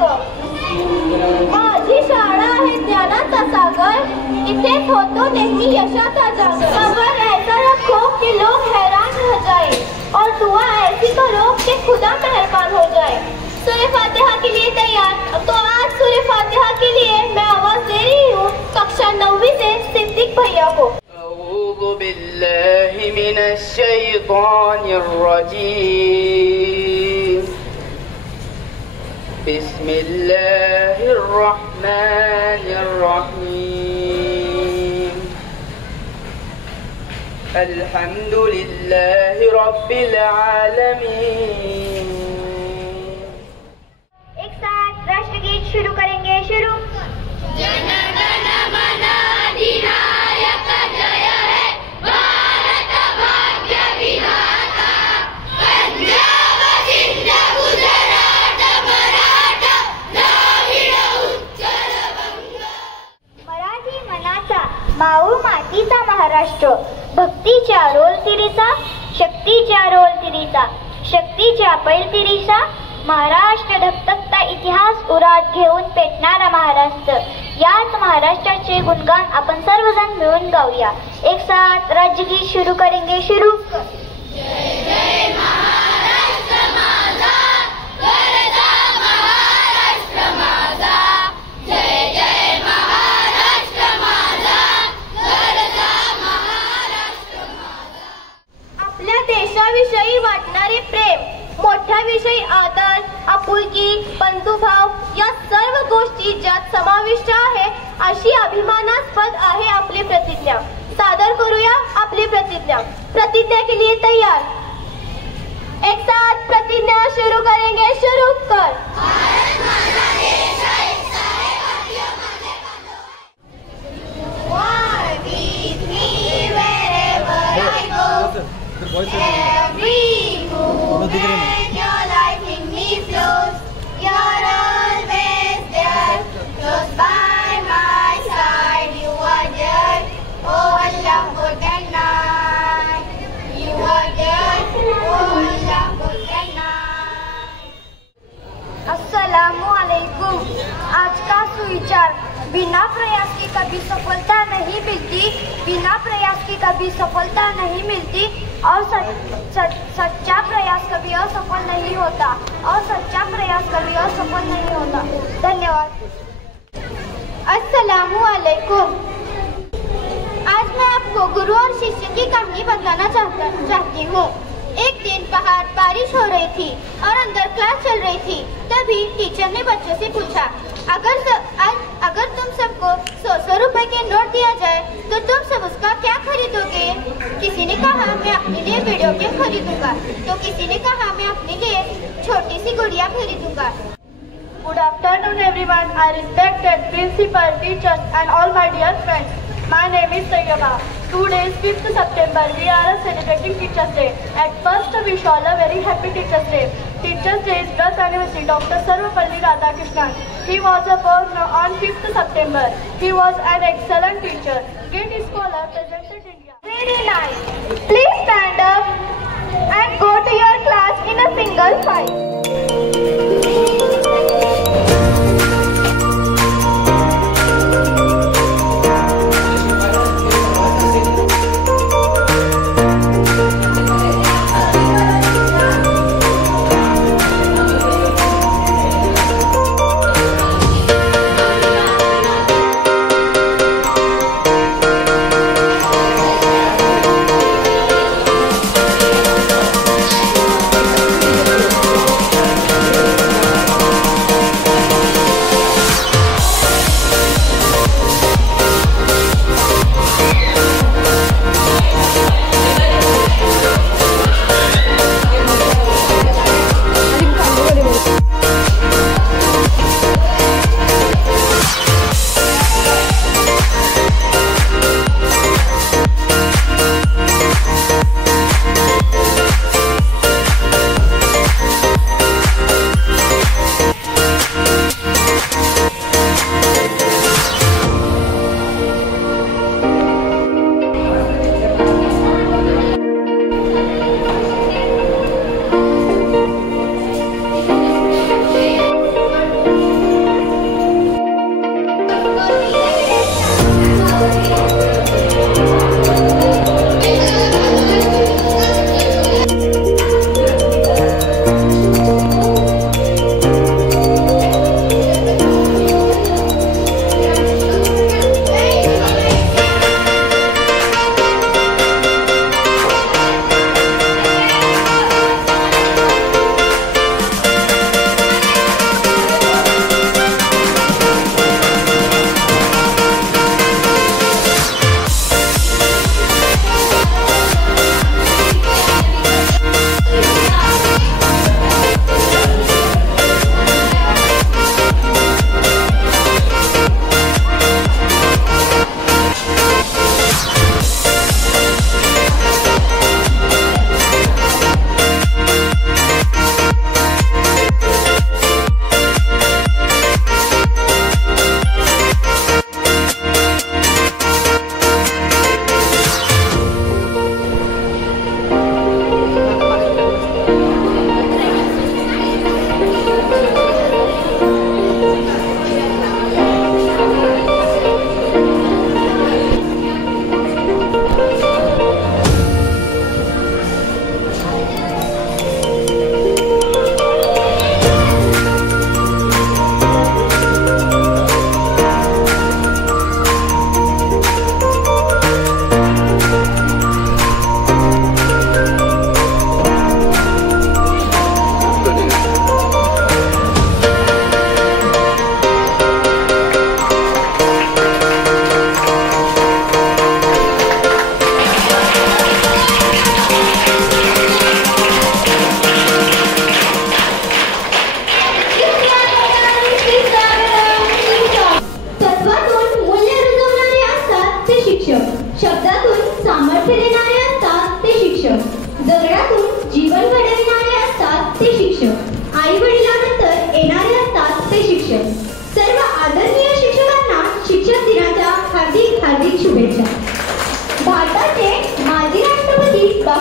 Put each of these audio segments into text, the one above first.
क. माझी शाळा आहे ज्ञानाचा सागर, इथेच होतो नेहमी यशाचा जागर. खबर ऐसा रखो कि लोग हैरान रह जाए और दुआ ऐसी करो कि खुदा मेहरबान हो जाए. सूरह फातिहा के लिए तैयार. तो आज सूरह फातिहा के लिए मैं आवाज दे रही हूँ कक्षा 9वीं से सिद्दीक भैया को. अऊज़ु बिल्लाहि मिनश शैतानिर रजीम. बिस्मिल्लाहिर रहमानिर रहीम. अल्हम्दुलिल्लाहि रब्बिल आलमीन. एक साथ राष्ट्रगीत शुरू करेंगे. शुरू. जन गण मन अधिनायक जय हे भारत भाग्य विधाता. पंजाब सिंध गुजरात मराठा द्राविड उत्कल बंग. मराठी मनाचा माऊळ मातीचा महाराष्ट्र, भक्तीच्या रोलतिरीचा, शक्तीच्या रोलतिरीचा, शक्तीच्या पैलतिरीचा महाराष्ट्र. धकधकता इतिहास उरात घेऊन पेटणारा महाराष्ट्र. याच महाराष्ट्राचे गुणगान आपण सर्वजण मिळून गाऊया. एक साथ राज्यगीत शुरू करेंगे. शुरू. जय जय महाराष्ट्र माझा, गरजा महाराष्ट्र माझा. जय जय महाराष्ट्र माझा, गरजा महाराष्ट्र माझा. आपल्या देशाविषयी वाटणारे प्रेम, मोठ्याविषयी आदर, आपुलकी, बंधुभाव या सर्व गोष्टी ज्यात समाविष्ट आहे अशी अभिमानास्पद आहे आपली प्रतिज्ञा. सादर करूया आपली प्रतिज्ञा. प्रतिज्ञा के लिए तैयार. एक साथ प्रतिज्ञा शुरू करेंगे. शुरू कर. भारत माझा देश ऐसा है भारतीय माझे बांधव. War with me wherever I go. Every moment your life in me flows. You're always there, close by my side. You are there, oh Allah, good night. You are there, oh Allah, good night. अस्सलामु अलैकुम. आज का सुविचार. बिना प्रयास की कभी सफलता नहीं मिलती, बिना प्रयास की कभी सफलता नहीं मिलती, और सच्चा प्रयास कभी असफल नहीं होता, और सच्चा प्रयास कभी असफल नहीं होता. धन्यवाद. अस्सलामु अलैकुम. आज मैं आपको गुरु और शिष्य की कहानी बताना चाहती हूँ. एक दिन बाहर बारिश हो रही थी और अंदर क्लास चल रही थी. तभी टीचर ने बच्चों से पूछा, अगर तुम सबको 100 रुपए के नोट दिया जाए तो तुम सब उसका क्या खरीदोगे? किसी ने कहा मैं अपने लिए वीडियो गेम खरीदूंगा, तो किसी ने कहा मैं अपने लिए छोटी सी गुड़िया खरीदूंगा. Good afternoon everyone. I respected principal, teachers and all my dear friends. My name is Tayyaba. Today is 5th September. We are celebrating Teachers Day. At first, wish all a very happy Teachers Day. Teachers Day is birth anniversary Dr. Sarvapalli Radhakrishnan. He was born on 5th September. He was an excellent teacher. Great scholar, presented India. Very nice. Please stand up and go to your class in a single file.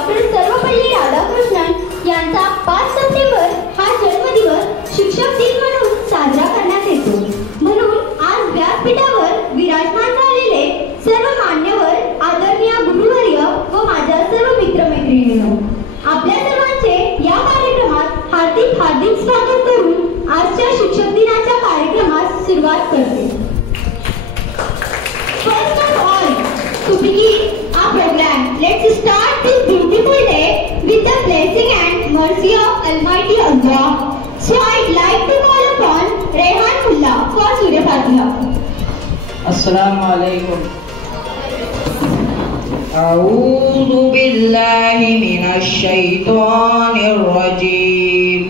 Doctor Sarvepalli Radhakrishnan यांचा 5 September हा जन्मदिवस शिक्षक दिन म्हणून साजरा करण्यात येतो. म्हणून आज व्यासपीठावर विराजमान झालेले सर्व मान्यवर, आदरणीय गुरुवर्य व माझ्या सर्व मित्रमैत्रिणींनो, आपल्या सर्वांचे या कार्यक्रमात हार्दिक हार्दिक स्वागत करून आजच्या शिक्षक दिनाच्या कार्यक्रमास सुरुवात करते. First of all, to begin our program, let's start this beautiful day with the blessing and mercy of Almighty Allah. So I'd like to call upon Rehan Mullah for Surya Fatiha. Assalamu alaikum. أعوذ بالله من الشيطان الرجيم.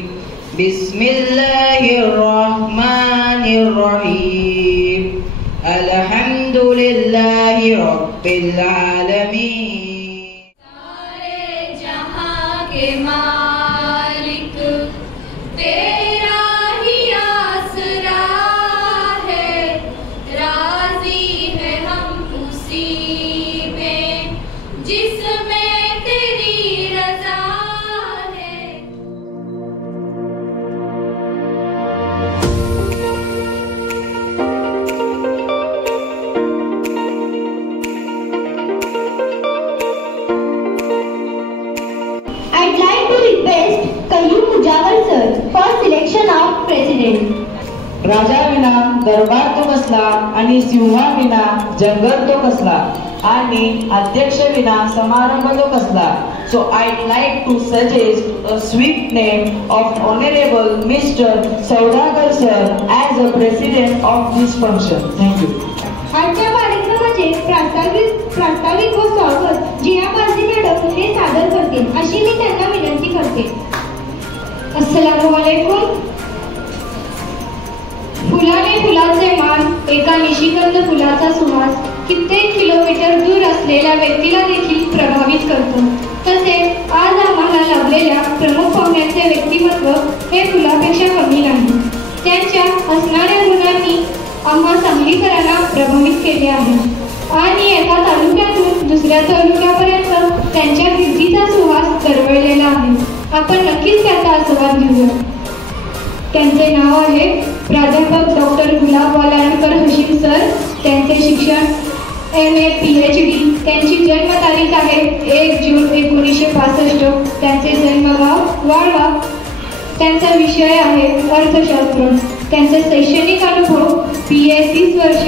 بسم الله الرحمن الرحيم. الحمد لله رب العالمين. सारे जहां के मालिक तेरा ही आसरा है, राजी है हम उसी में जिसमें तेरी रजा है. I'd like to request Kayyum Mujawar sir for selection of president. राजा विना दरबार तो कसला आणि सिंहाविना जंगल तो कसला आणि अध्यक्ष विना समारंभ तो कसला. So I'd like to suggest a sweet name of Honorable Mr. Saudagar sir as the president of this function. Thank you. आजच्या कार्यक्रमाचे प्रास्ताविक व स्वागत जिया पारसी मॅडम हे सादर करतील अशी मी त्यांना विनंती करते. अस्सलामु अलैकुम. फुलाने फुलाचे मान, एका निशिगंध फुलाचा सुवास कित्येक किलोमीटर दूर असलेल्या व्यक्तीला देखील प्रभावित करतो. तसेच आज आम्हाला लाभलेल्या प्रमुख पाहुण्यांचे व्यक्तिमत्व हे फुलापेक्षा कमी नाही. त्यांच्या हसणाऱ्या गुणांनी आम्हा सांगलीकरांना प्रभावित केले आहे आणि एका तालुक्यातून दुसऱ्या तालुक्यापर्यंत त्यांच्या कीर्तीचा सुवास दरवळलेला आहे. आपण नक्कीच त्याचा आस्वाद घेऊया. त्यांचे नाव आहे प्राध्यापक डॉक्टर गुलाब वालाणकर हशीम सर. त्यांचे शिक्षण MA PhD. त्यांची जन्मतारीख आहे 1 जून 1965. त्यांचे जन्मगाव वाळवा. त्यांचा विषय आहे अर्थशास्त्र. त्यांचे शैक्षणिक अनुभव BA 30 वर्ष,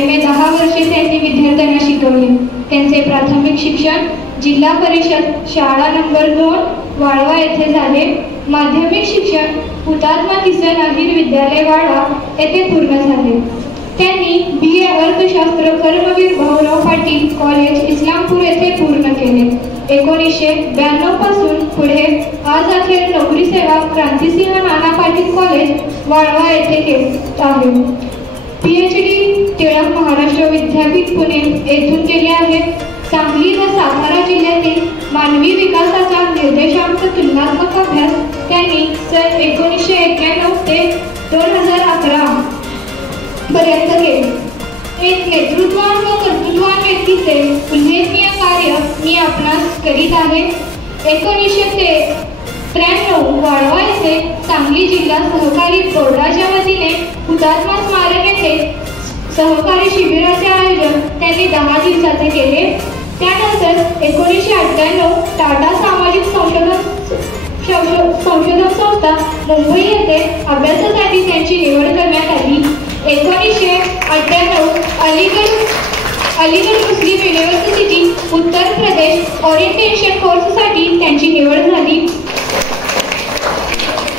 MA 10 वर्षे त्यांनी विद्यार्थ्यांना शिकवले. त्यांचे प्राथमिक शिक्षण जिल्हा परिषद शाळा नंबर 2 वाळवा येथे झाले. माध्यमिक शिक्षण हुतात्मा किसन अहिर विद्यालय वाळवा येथे पूर्ण झाले. त्यांनी BA अर्थशास्त्र कर्मवीर भाऊराव पाटील कॉलेज इस्लामपूर येथे पूर्ण केले. 1992 पासून पुढे आज अखेर नोकरी सेवा क्रांतिसिंह नाना पाटील कॉलेज वाळवा येथे केले आहे. PhD टिळक महाराष्ट्र विद्यापीठ पुणे येथून केले आहे. सांगली व सातारा जिल्ह्यातील मानवी विकासाचा निर्देशांक तुलनात्मक अभ्यास त्यांनी सन 1991 ते 2011 पर्यंत केले. एक नेतृत्ववान व कर्तृत्ववान व्यक्तीचे उल्लेखनीय कार्य मी आपणास करीत आहे. 1993 वाळवा येथे सांगली जिल्हा सहकारी बोर्डाच्या वतीने हुतात्मा स्मारक येथे सहकारी शिबिराचे आयोजन त्यांनी 10 दिवसाचे केले. त्यानंतर 1998 टाटा सामाजिक संशोधन संस्था मुंबई येथे अभ्यासासाठी त्यांची निवड करण्यात आली. 1998 अलीगढ मुस्लिम युनिव्हर्सिटी उत्तर प्रदेश ओरिएंटेशन कोर्ससाठी त्यांची निवड झाली.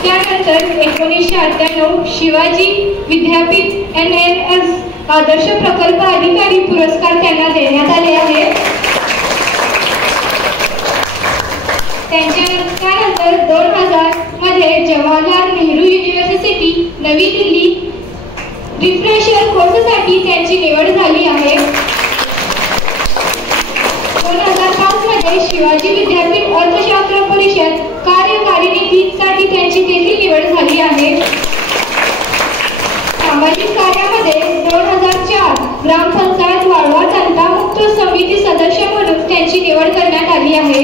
त्यानंतर 1998 शिवाजी विद्यापीठ NNS आदर्श प्रकल्प अधिकारी पुरस्कार त्यांना देण्यात आले आहे. त्यानंतर 2000 मध्ये जवाहरलाल नेहरू युनिव्हर्सिटी नवी दिल्ली रिफ्रेशर कोर्ससाठी त्यांची निवड झाली आहे. 2005 मध्ये शिवाजी विद्यापीठ अर्थशास्त्र परिषद कार्यकारिणीसाठी त्यांची देखील निवड झाली आहे. सामाजिक कार्यामध्ये 2004 ग्रामपंचायत वाळवा तंटामुक्त समिती सदस्य म्हणून त्यांची निवड करण्यात आली आहे.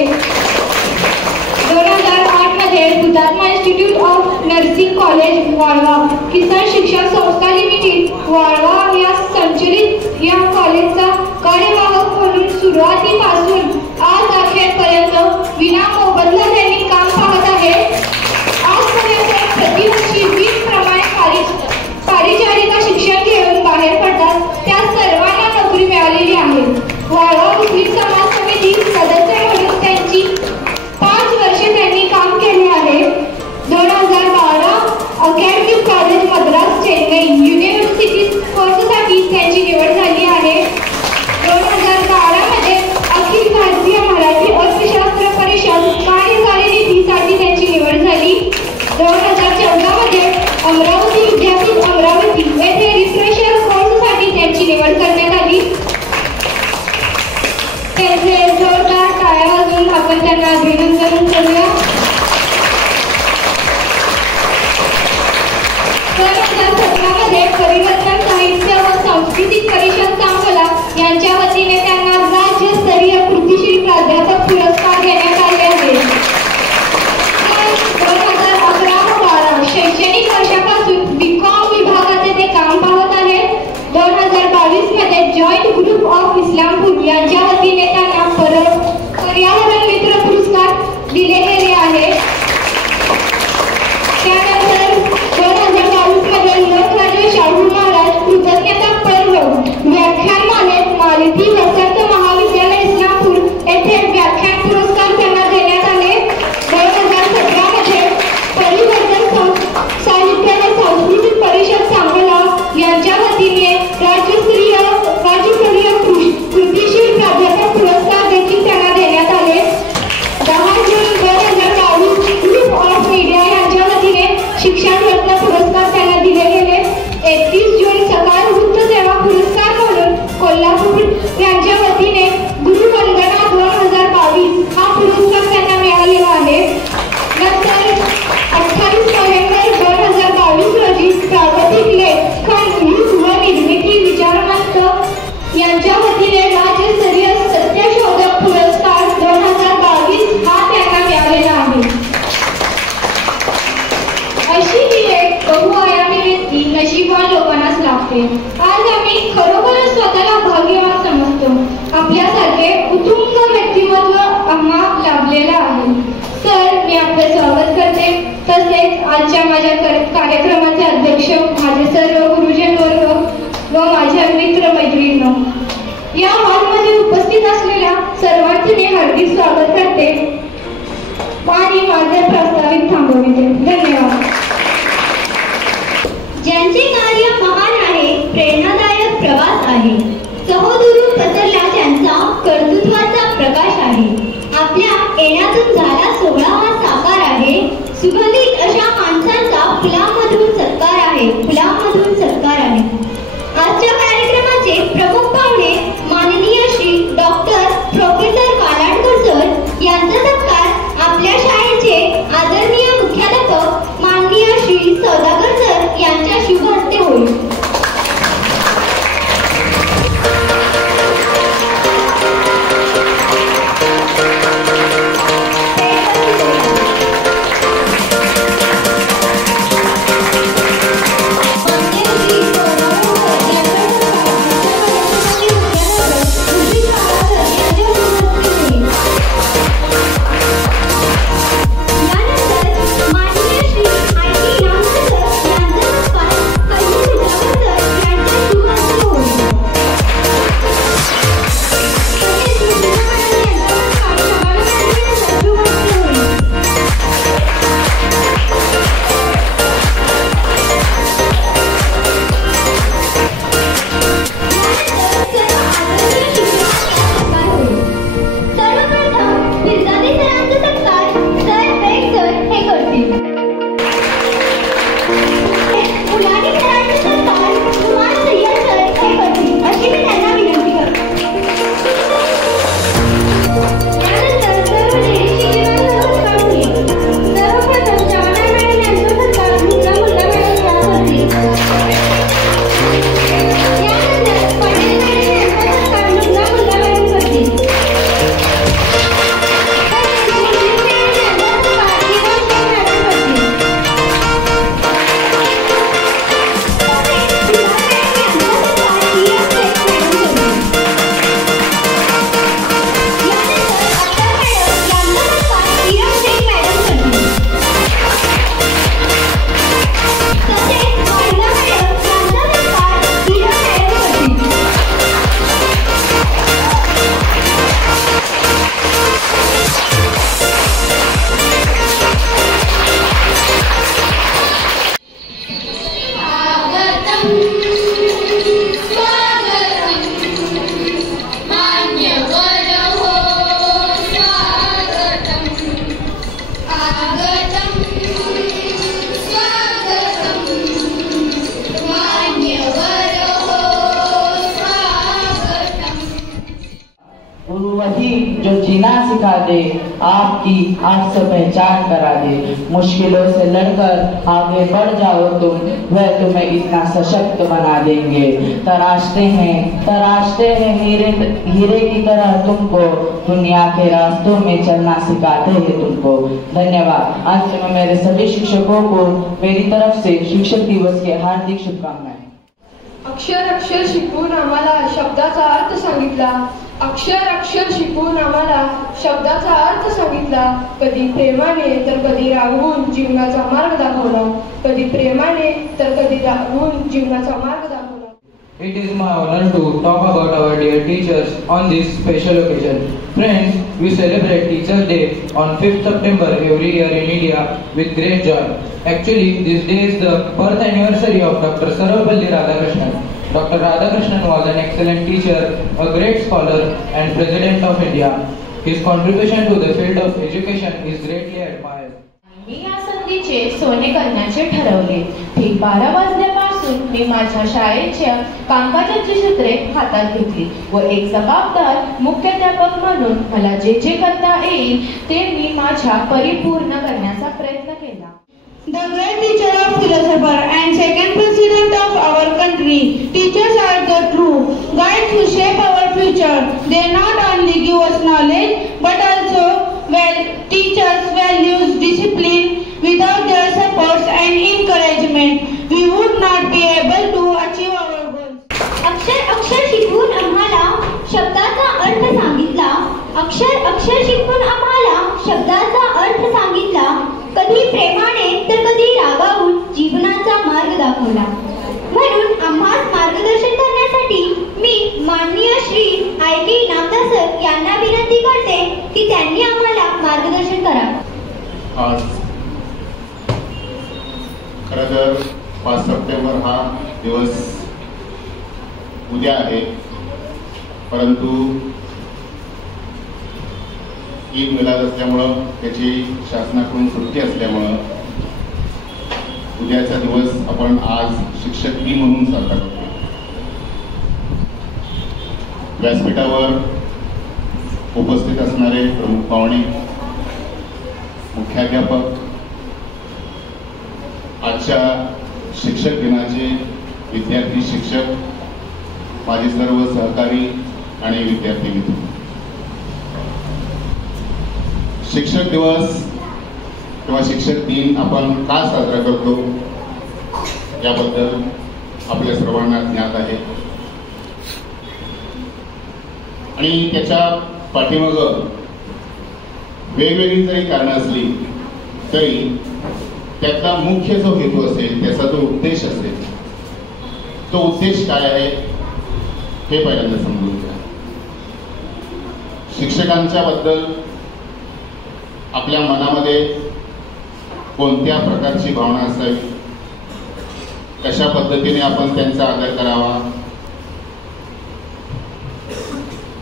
नर्सिंग कॉलेज वाळवा, किसान शिक्षण संस्था लिमिटेड वाळवा या संचलित या कॉलेजचा कार्यवाहक म्हणून सुरुवातीपासून आज अखेरपर्यंत विना मोबदला त्यांनी काम पाहत आहे. आजपर्यंत प्रतिवर्षी 20 प्रमाणे परिचारिका शिक्षण घेऊन बाहेर पडतात. त्या सर्वांना नोकरी मिळालेली आहे. वाळवा मुस्लिम समाज समिती सदस्य म्हणून त्यांची 5 वर्षे त्यांनी काम केले आहे. 2012 academic college Madras Chennai university कोर्ससाठी त्यांची निवड झाली आहे. 2012 मध्ये अखिल भारतीय मराठी अर्थशास्त्र परिषद कार्यकारिणीसाठी त्यांची निवड झाली. 2014 मध्ये अमरावती विद्यापीठ अमरावती येथे रिफ्रेशर कोर्ससाठी त्यांची निवड करण्यात आली. त्यांचे जोरदार टाळ्या वाजवून आपण त्यांना अभिनंदन करूया. 2017 मध्ये परिवर्तन साहित्य व सांस्कृतिक परिषद सांगोला यांच्या वतीने त्यांना राज्यस्तरीय कृतीशील प्राध्यापक पुरस्कार देण्यात आले आहे. 2011 व 12 शैक्षणिक वर्षापासून बीकॉम विभागाचे ते काम पाहत आहेत. 2022 मध्ये जॉईंट ग्रुप ऑफ इस्लामपूर यांच्या वतीने त्यांना पर्यावरण मित्र पुरस्कार दिले गेले आहे. त्यानंतर 2022 मध्ये लोकराजे शाहू महाराज कृतज्ञता पर्व व्याख्यानमालेत मालती वसंत महाविद्यालय इस्लामपूर येथे व्याख्यान पुरस्कार त्यांना देण्यात आले. 2017 मध्ये परिवर्तन साहित्य व सांस्कृतिक परिषद सांगोला यांच्या वतीने राज्यस्तरीय कृतीशील प्राध्यापक पुरस्कार देखील त्यांना देण्यात आले. 10 जून 2022 ग्रुप ऑफ मीडिया यांच्या वतीने शिक्षण रत्न पुरस्कार त्यांना दिले गेले. 31 जून सकाळ वृत्त सेवा पुरस्कार म्हणून कोल्हापूर यांच्या वतीने गुरुवंदना 2022 हा पुरस्कार त्यांना मिळालेला आहे. नंतर 28 नोव्हेंबर 2022 रोजी प्रागतिक लेखन युग व निर्मिती विचारवंत यांच्या वतीने राज्यस्तरीय सत्यशोधक पुरस्कार 2022 हा त्यांना मिळालेला आहे. अशी ही एक बहुआयामी व्यक्ती नशीबवान लोकांनाच लागते. आज आम्ही खरोखरच स्वतःला भाग्यवान समजतो. आपल्यासारखे उत्तुंग व्यक्तिमत्व आम्हा लाभलेला आहे. तर मी आपले स्वागत करते. तसेच आजच्या माझ्या कार्यक्रमाचे अध्यक्ष माझे सर्व गुरुजन वर्ग व माझ्या मित्र मैत्रिणी या हॉलमध्ये उपस्थित असलेल्या सर्वांचे मी हार्दिक स्वागत करते आणि माझे प्रस्तावित थांबवते. धन्यवाद. ज्यांचे कार्य महान आहे, प्रेरणादायक प्रवास आहे, सहोदूर पसरला त्यांचा कर्तृत्वाचा प्रकाश आहे. आपल्या येण्यातून झाला सोहळा हा साकार आहे. सुगंधित अशा माणसांचा फुलांमधून सत्कार आहे, फुलांमधून सत्कार आहे. आजच्या कार्यक्रमाचे प्रमुख पाहुणे माननीय श्री डॉक्टर प्रोफेसर कालाटकर सर यांचा सत्कार आपल्या शाळेचे आदरणीय मुख्याध्यापक माननीय श्री सौदागर सर यांच्या शुभ हस्ते होईल. आपकी आज से पहचान करा दे। मुश्किलों से लड़कर आगे बढ़ जाओ तुम, वह तुम्हें इतना सशक्त बना देंगे। तराशते हैं हीरे की तरह तुमको, दुनिया के रास्तों में चलना सिखाते हैं तुमको। धन्यवाद। अंत में मेरे सभी शिक्षकों को मेरी तरफ से शिक्षक दिवस की हार्दिक शुभकामनाएं। अक्षर अक्षर शिकवून आम्हाला शब्दाचा अर्थ सांगितला, अक्षर अक्षर शिकवून आम्हाला शब्दाचा अर्थ सांगितला। कधी प्रेमाने तर कधी रागवून जीवनाचा मार्ग दाखवला, कधी प्रेमाने तर कधी रागवून जीवनाचा मार्ग दाखवला। It is my honor to talk about our dear teachers on this special occasion. Friends, we celebrate Teachers' Day on 5th September every year in India with great joy. Actually, this day is the birth anniversary of Dr. Sarvapalli Radhakrishnan. Dr. Radhakrishnan was an excellent teacher, a great scholar and President of India. His contribution to the field of education is greatly admired. मी या संधीचे सोने करण्याचे ठरवले। ठीक 12 वाजल्यापासून मी माझ्या शाळेच्या कामकाजाची सूत्रे हातात घेतली व एक जबाबदार मुख्याध्यापक म्हणून मला जे जे करता येईल ते मी माझ्या परिपूर्ण करण्याचा प्रयत्न केला। The great teacher of philosopher and second president of our country, teachers are the true guides who shape our future. They not only give us knowledge but also teach us values, discipline. Without their supports and encouragement, we would not be able to achieve our goals. अक्षर अक्षर शिकवून आम्हाला शब्दाचा अर्थ सांगितला, अक्षर अक्षर शिकवून आम्हाला शब्दाचा अर्थ सांगितला। कधी प्रेमाने तर कधी रागावून जीवनाचा मार्ग दाखवला। म्हणून आम्हास मार्गदर्शन करण्यासाठी मी माननीय श्री IK इनामदार सर यांना विनंती करते की त्यांनी आम्हाला मार्गदर्शन करावे। आज खरं तर 5 सप्टेंबर हा दिवस उद्या आहे, परंतु ईद मिलाद असल्यामुळं त्याची शासनाकडून सुट्टी असल्यामुळं उद्याचा दिवस आपण आज शिक्षक दिन म्हणून साजरा करतो। व्यासपीठावर उपस्थित असणारे प्रमुख पाहुणे, मुख्याध्यापक, आजच्या शिक्षक दिनाचे विद्यार्थी शिक्षक, माझे सर्व सहकारी आणि विद्यार्थी मित्र, शिक्षक दिवस किंवा शिक्षक दिन आपण का साजरा करतो याबद्दल आपल्या सर्वांना ज्ञात आहे आणि त्याच्या पाठीमागं वेगवेगळी जरी कारणं असली तरी त्यातला मुख्य जो हेतू असेल, त्याचा जो उद्देश असेल, तो उद्देश काय आहे हे पहिल्यांदा समजून घ्या। शिक्षकांच्या बद्दल आपल्या मनामध्ये कोणत्या प्रकारची भावना असावी, कशा पद्धतीने आपण त्यांचा आदर करावा।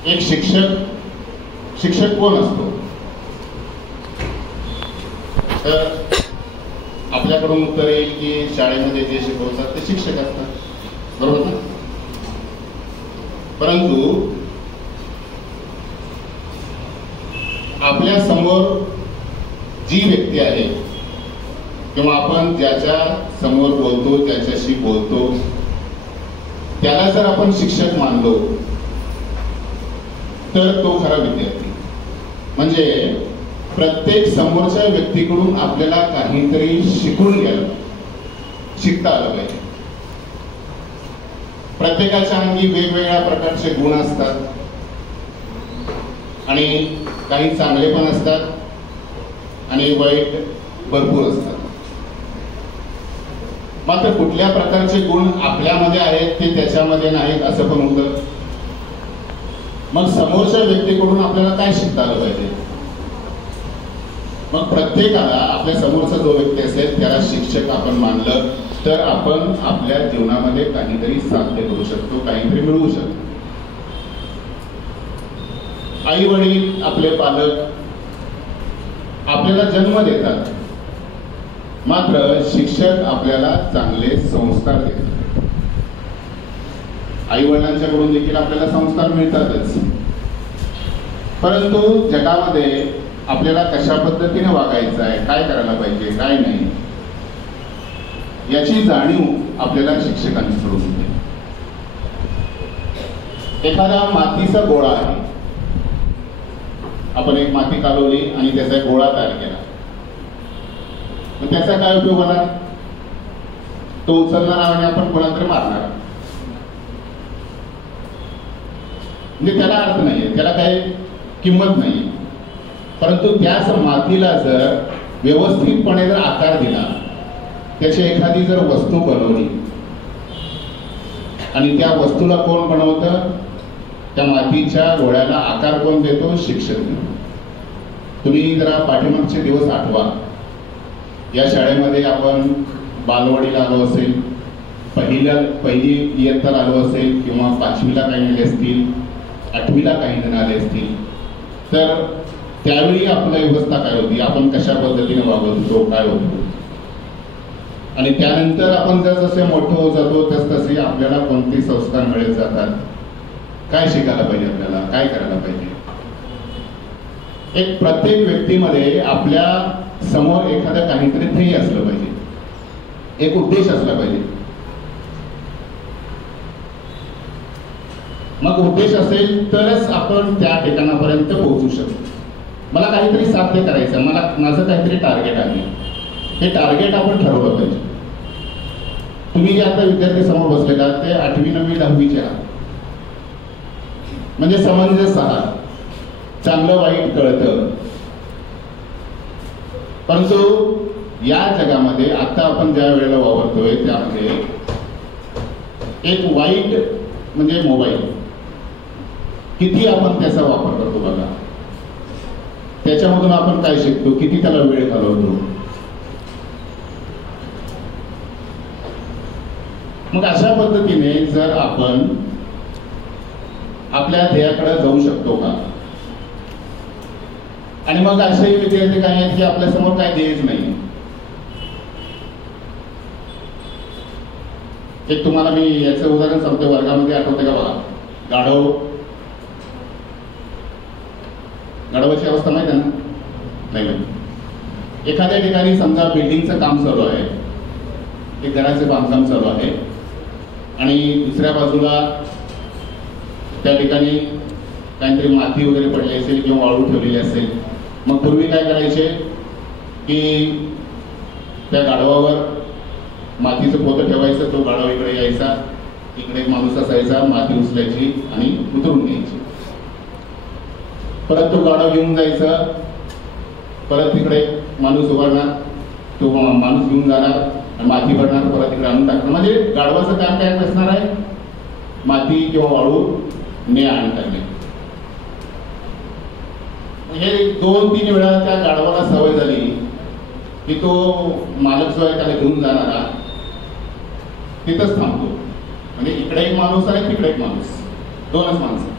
एक शिक्षक कोण असतो तर आपल्याकडून उत्तर येईल की शाळेमध्ये जे शिकवतात ते शिक्षक असतात, बरोबर ना? परंतु आपल्या समोर जी व्यक्ती आहे किंवा आपण ज्याच्या समोर बोलतो, ज्याच्याशी बोलतो, त्याला जर आपण शिक्षक मानलो तर तो खरा विद्यार्थी। म्हणजे प्रत्येक समोरच्या व्यक्तीकडून आपल्याला काहीतरी शिकता आलं पाहिजे। प्रत्येकाच्या अंगी वेगवेगळ्या प्रकारचे गुण असतात आणि काही चांगले पण असतात आणि वाईट भरपूर असतात। मात्र कुठल्या प्रकारचे गुण आपल्यामध्ये आहेत ते त्याच्यामध्ये नाहीत असं पण होतं। मग समोरच्या व्यक्तीकडून आपल्याला काय शिकता आलं पाहिजे? मग प्रत्येकाला आपल्या समोरचा जो व्यक्ती असेल त्याला शिक्षक आपण मानलं तर आपण आपल्या जीवनामध्ये काहीतरी साध्य करू शकतो, काहीतरी मिळवू शकतो। आई वडील, आपले पालक आपल्याला जन्म देतात, मात्र शिक्षक आपल्याला चांगले संस्कार देतात। आई वडिलांच्याकडून देखील आपल्याला संस्कार मिळतातच, परंतु जगामध्ये आपल्याला कशा पद्धतीने वागायचं आहे, काय करायला पाहिजे, काय नाही, याची जाणीव आपल्याला शिक्षकांकडून होते. एखादा मातीचा गोळा आहे, आपण एक माती कालवली आणि त्याचा एक गोळा तयार केला, मग त्याचा काय उपयोग होणार? तो उचलणार आणि आपण कोणाकडे मारणार, म्हणजे त्याला अर्थ नाहीये, त्याला काही किंमत नाही. परंतु त्याच मातीला जर व्यवस्थितपणे जर आकार दिला, त्याची एखादी जर वस्तू बनवली आणि त्या वस्तूला कोण बनवतं? त्या मातीच्या गोळ्याला आकार कोण देतो? शिक्षक देतो. तुम्ही जरा पाठीमागचे दिवस आठवा. या शाळेमध्ये आपण बालवाडीला आलो असेल, पहिली इयत्ताला आलो असेल, किंवा 5वीला काही आले असतील, 8वीला काही जण आले असतील, तर त्यावेळी आपली व्यवस्था काय होती, आपण कशा पद्धतीने वागत होतो, काय होतो, आणि त्यानंतर आपण जसजसे मोठं होत जातो तसतसे आपल्याला कोणते संस्कार मिळत जातात, काय शिकायला पाहिजे, आपल्याला काय करायला पाहिजे. एक प्रत्येक व्यक्तीमध्ये आपल्या समोर एखादं काहीतरी ध्येय असलं पाहिजे, एक उद्देश असला पाहिजे. मग उद्देश असेल तरच आपण त्या ठिकाणापर्यंत पोहोचू शकतो. मला काहीतरी साध्य करायचं, माझं काहीतरी टार्गेट आहे, हे टार्गेट आपण ठरवलं पाहिजे. तुम्ही जे आता विद्यार्थी समोर बसले का, ते 8वी 9वी 10वीचे आहात, म्हणजे समंजस आहात, चांगलं वाईट कळतं. परंतु या जगामध्ये आता आपण ज्या वेळेला वावरतोय त्यामध्ये एक वाईट म्हणजे मोबाईल, किती आपण त्याचा वापर करतो बघा. त्याच्यामधून आपण काय शिकतो, किती त्याला वेळ घालवतो. मग अशा पद्धतीने जर आपण आपल्या ध्येयाकडे जाऊ शकतो का? आणि मग असे विद्यार्थी काय आहेत की आपल्या समोर काय ध्येयच नाही. एक तुम्हाला मी याचं उदाहरण सांगतो, वर्गामध्ये आठवते का बघा, गाढवाची अवस्था माहिती आहे ना? नाही. एखाद्या ठिकाणी समजा बिल्डिंगचं काम चालू आहे, एक घराचं बांधकाम चालू आहे, आणि दुसऱ्या बाजूला त्या ठिकाणी काहीतरी माती वगैरे पडली असेल किंवा वाळू ठेवलेली असेल. मग पूर्वी काय करायचे की त्या गाढवावर मातीचं पोतं ठेवायचं, तो गाढव इकडे यायचा, इकडे एक माणूस असायचा, माती उचलायची आणि उतरून घ्यायची. परत तो गाढव घेऊन जायचा, परत तिकडे माणूस उभारणार, तो माणूस घेऊन जाणार आणि माती भरणार, परत तिकडे आणून टाकणार. म्हणजे गाढवाचं काम काय असणार आहे? माती किंवा वाळू ने आणून टाकणे. हे 2-3 वेळा त्या गाढवाला सवय झाली की तो मालक जो आहे त्याला घेऊन जाणारा तिथंच थांबतो. म्हणजे इकडे एक माणूस आहे, तिकडे एक माणूस, 2च माणसं.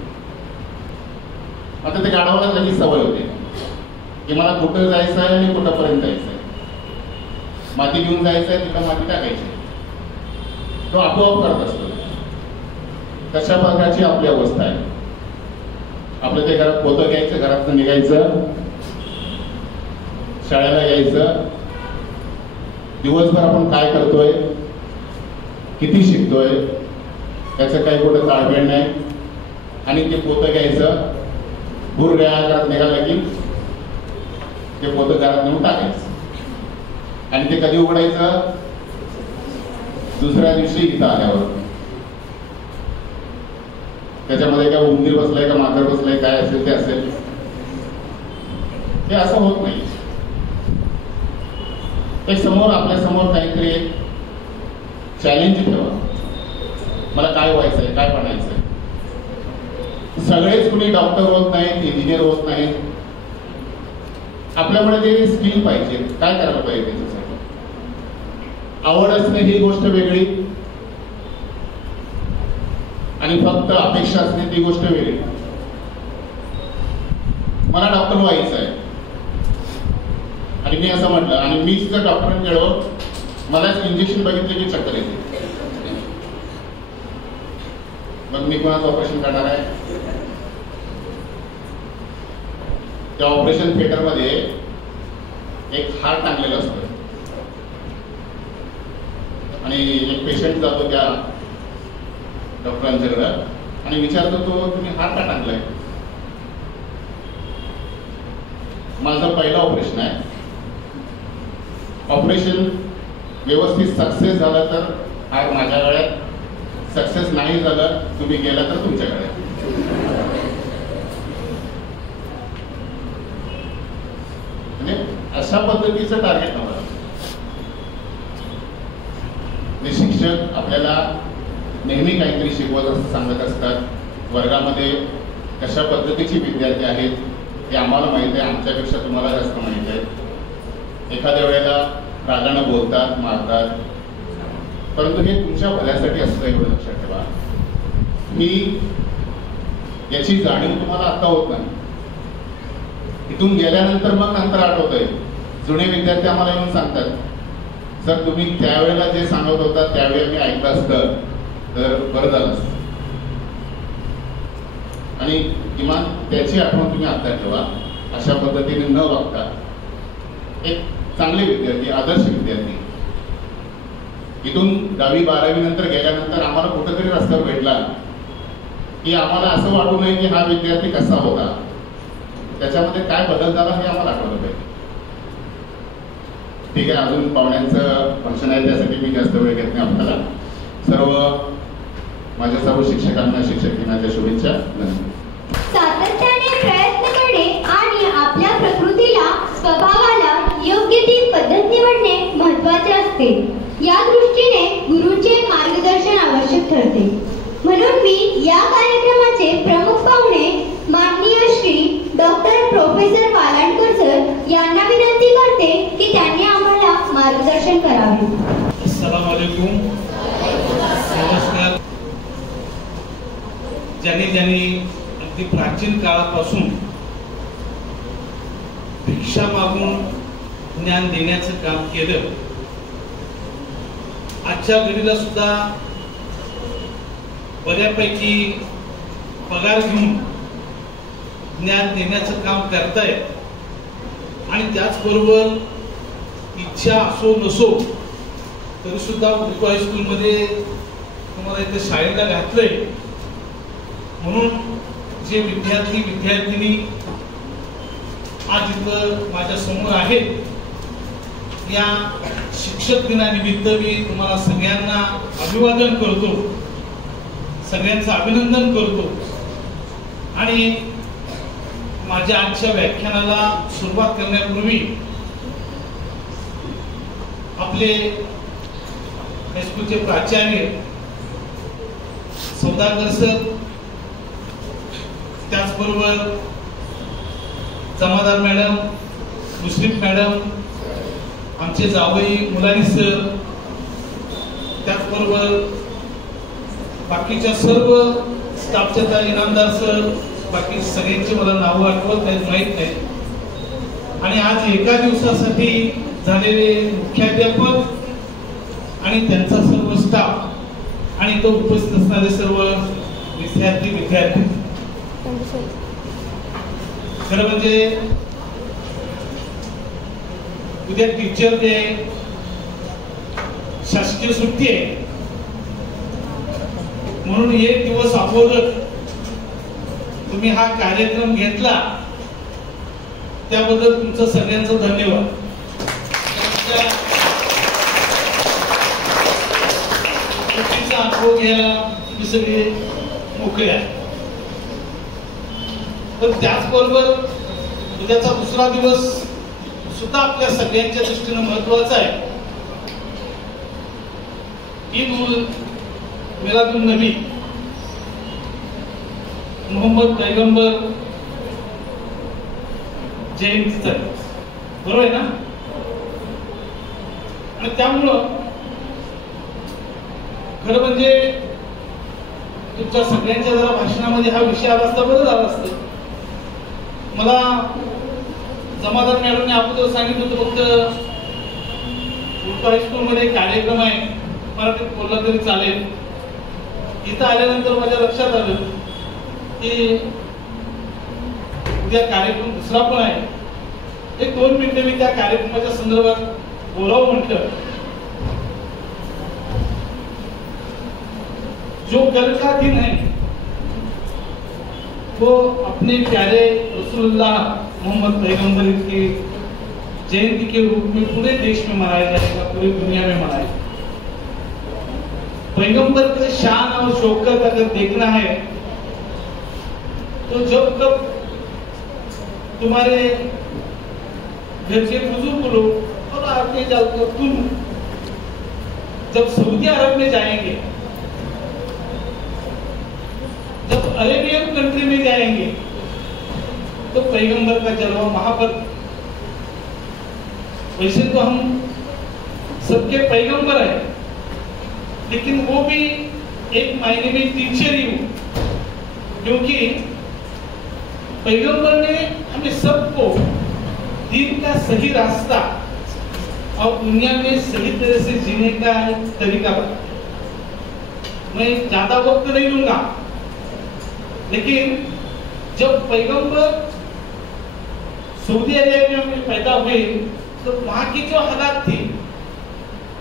आता त्या गाढवाला लगेच सवय होते की मला कुठं जायचं आहे आणि कुठंपर्यंत जायचं आहे. माती घेऊन जायचं आहे, तिकडं माती टाकायची, तो आपोआप करत असतो. तशा प्रकारची आपली अवस्था आहे. आपलं ते घरात पोतं घ्यायचं, घरातून निघायचं, शाळेला यायचं, दिवसभर आपण काय करतोय, किती शिकतोय, त्याचं काही कुठं ताळमेळ नाही. आणि ते पोतं घ्यायचं, भूर घरात निघालं की ते पोतं घरात नेऊन टाकायचं, आणि ते कधी उघडायचं? दुसऱ्या दिवशी इथं आल्यावर. त्याच्यामध्ये काय उंदीर बसलाय का मांजर बसलाय, काय असेल ते असेल. हे असं होत नाही. एक समोर आपल्या समोर काहीतरी एक चॅलेंज ठेवा, मला काय व्हायचंय, काय बनायचंय. सगळेच कुणी डॉक्टर होत नाहीत, इंजिनियर होत नाहीत. आपल्याकडे ते स्किल पाहिजे, काय करायला पाहिजे त्याच्यासाठी. आवड असणे ही गोष्ट वेगळी, आणि फक्त अपेक्षा असणे ती गोष्ट वेगळी. मला डॉक्टर व्हायचं आहे आणि मी असं म्हटलं, आणि मी जर डॉक्टर गेलो, मलाच इंजेक्शन बघितले की चक्कर येते, मग मी कोणाचं ऑपरेशन करणार आहे? त्या ऑपरेशन थिएटरमध्ये एक हार टांगलेला असतो आणि एक पेशंट जातो त्या डॉक्टरांच्याकडे आणि विचारतो, तो तुम्ही हार का टांगलाय? माझं पहिलं ऑपरेशन आहे, ऑपरेशन व्यवस्थित सक्सेस झालं तर हार माझ्या गळ्यात, सक्सेस नाही झालं तुम्ही गेला तर तुमच्या गळ्यात. म्हणजे अशा पद्धतीचं टार्गेट नव्हतं. शिक्षक आपल्याला नेहमी काहीतरी शिकवत सांगत असतात. वर्गामध्ये कशा पद्धतीची विद्यार्थी आहेत हे आम्हाला माहिती आहे, आमच्यापेक्षा तुम्हाला जास्त माहिती आहे. एखाद्या वेळेला रागानं बोलतात, मारतात, परंतु हे तुमच्या भल्यासाठी असतं एवढं लक्षात ठेवा. ही याची जाणीव तुम्हाला आता होत नाही, इथून गेल्यानंतर मग नंतर आठवतंय. जुने विद्यार्थी आम्हाला येऊन सांगतात, सर तुम्ही त्यावेळेला जे सांगत होता त्यावेळी मी ऐकलं असतं तर बरं झालं असतं. आणि किमान त्याची आठवण तुम्ही आता ठेवा. अशा पद्धतीने न वागता एक चांगले विद्यार्थी, आदर्श विद्यार्थी. इथून 10वी 12वी नंतर गेल्यानंतर आम्हाला कुठेतरी रस्त्यावर भेटला की आम्हाला असं वाटू नये की हा विद्यार्थी कसा होता, त्याच्यामध्ये काय बदल झाला हे आम्हाला आठवलं पाहिजे. ठीक आहे, अजून पाहुण्यांचं फंक्शन आहे त्यासाठी मी जास्त वेळ घेत नाही. आपल्याला माझ्या सर्व शिक्षकांना शिक्षक दिनाच्या शुभेच्छा. सातत्याने प्रयत्न करणे आणि आपल्या प्रकृतीला, स्वभावाला योग्य ती पद्धत निवडणे महत्त्वाचे असते. या दृष्टीने गुरूंचे मार्गदर्शन आवश्यक ठरते. म्हणून मी या कार्यक्रमाचे प्रमुख पाहुणे माननीय श्री डॉक्टर प्रोफेसर वालांडकर सर यांना विनंती करते की त्यांनी आम्हाला मार्गदर्शन करावे. अस्सलाम वालेकुम. नमस्कार. ज्यांनी अगदी प्राचीन काळापासून भिक्षा मागून ज्ञान देण्याचं काम केलं, आजच्या घडीला सुद्धा बऱ्यापैकी पगार घेऊन ज्ञान देण्याचं काम करतायत. आणि त्याचबरोबर इच्छा असो नसो तरी सुद्धा उर्दू हायस्कूलमध्ये तुम्हाला इथे शाळेला घातलंय. म्हणून जे विद्यार्थी विद्यार्थिनी आज इथं माझ्या समोर आहेत, या शिक्षक दिनानिमित्त मी तुम्हाला सगळ्यांना अभिवादन करतो, सगळ्यांचं अभिनंदन करतो. आणि माझ्या आजच्या व्याख्यानाला सुरुवात करण्यापूर्वी आपले हायस्कूलचे प्राचार्य सौदागर सर, त्याचबरोबर जमादार मॅडम, मुश्रीफ मॅडम, आमचे जावई मुलानी सर, त्याचबरोबर बाकीच्या सर्व स्टाफच्या इनामदार सर, बाकी सगळ्यांची मला नावं आठवत नाहीत, माहीत नाही. आणि आज एका दिवसासाठी झालेले मुख्याध्यापक आणि त्यांचा सर्व स्टाफ आणि तो उपस्थित असणारे सर्व विद्यार्थी. खरं म्हणजे उद्या टीचर डे, शासकीय सुट्टी आहे, म्हणून एक दिवस अगोदर तुम्ही हा कार्यक्रम घेतला त्याबद्दल तुमचं सगळ्यांचं धन्यवाद. सुट्टीचा अनुभव घ्यायला तुम्ही सगळे मोकळे आहे. पण त्याचबरोबर उद्याचा दुसरा दिवस सुद्धा आपल्या सगळ्यांच्या दृष्टीने महत्वाचा आहे. ईद उल मिलादुन नबी, मोहम्मद पैगंबर जयंतीचा, बरोबर आहे ना? आणि त्यामुळं खरं म्हणजे तुमच्या सगळ्यांच्या जरा भाषणामध्ये हा विषय आला असता बरं झाला असतं. मला जमादार मॅडमने अगोदर सांगितलं होतं फक्त उर्दू हायस्कूलमध्ये कार्यक्रम आहे, मराठीत बोलला तरी चालेल. इथं आल्यानंतर माझ्या लक्षात आलं की उद्या कार्यक्रम दुसरा पण आहे. एक 2 मिनिटं मी त्या कार्यक्रमाच्या संदर्भात बोलावं म्हटलं. जो कल का दिन है वो अपने प्यारे रसूलुल्लाह मोहम्मद पैगंबर की जयंती के रूप में पूरे देश में मनाया जाएगा, पूरी दुनिया में मनाएगा. पैगंबर के शान और शौकत अगर देखना है तो जब कब तुम्हारे घर के बुजुर्ग लोग और आगे जाकर तुम जब सऊदी अरब में जाएंगे, जब अरेबियन कंट्री में जाएंगे, तो पैगंबर का जलवा वहां पर. वैसे तो हम सबके पैगंबर है, लेकिन वो भी एक मायने में टीचर ही हूं, क्योंकि पैगंबर ने हमें सबको दीन का सही रास्ता और दुनिया में सही तरह से जीने का एक तरीका बताया. मैं ज्यादा वक्त नहीं लूंगा, लेकिन जब पैगंबर सऊदी अरेबिया में पैदा हुए तो वहां की जो हालात थी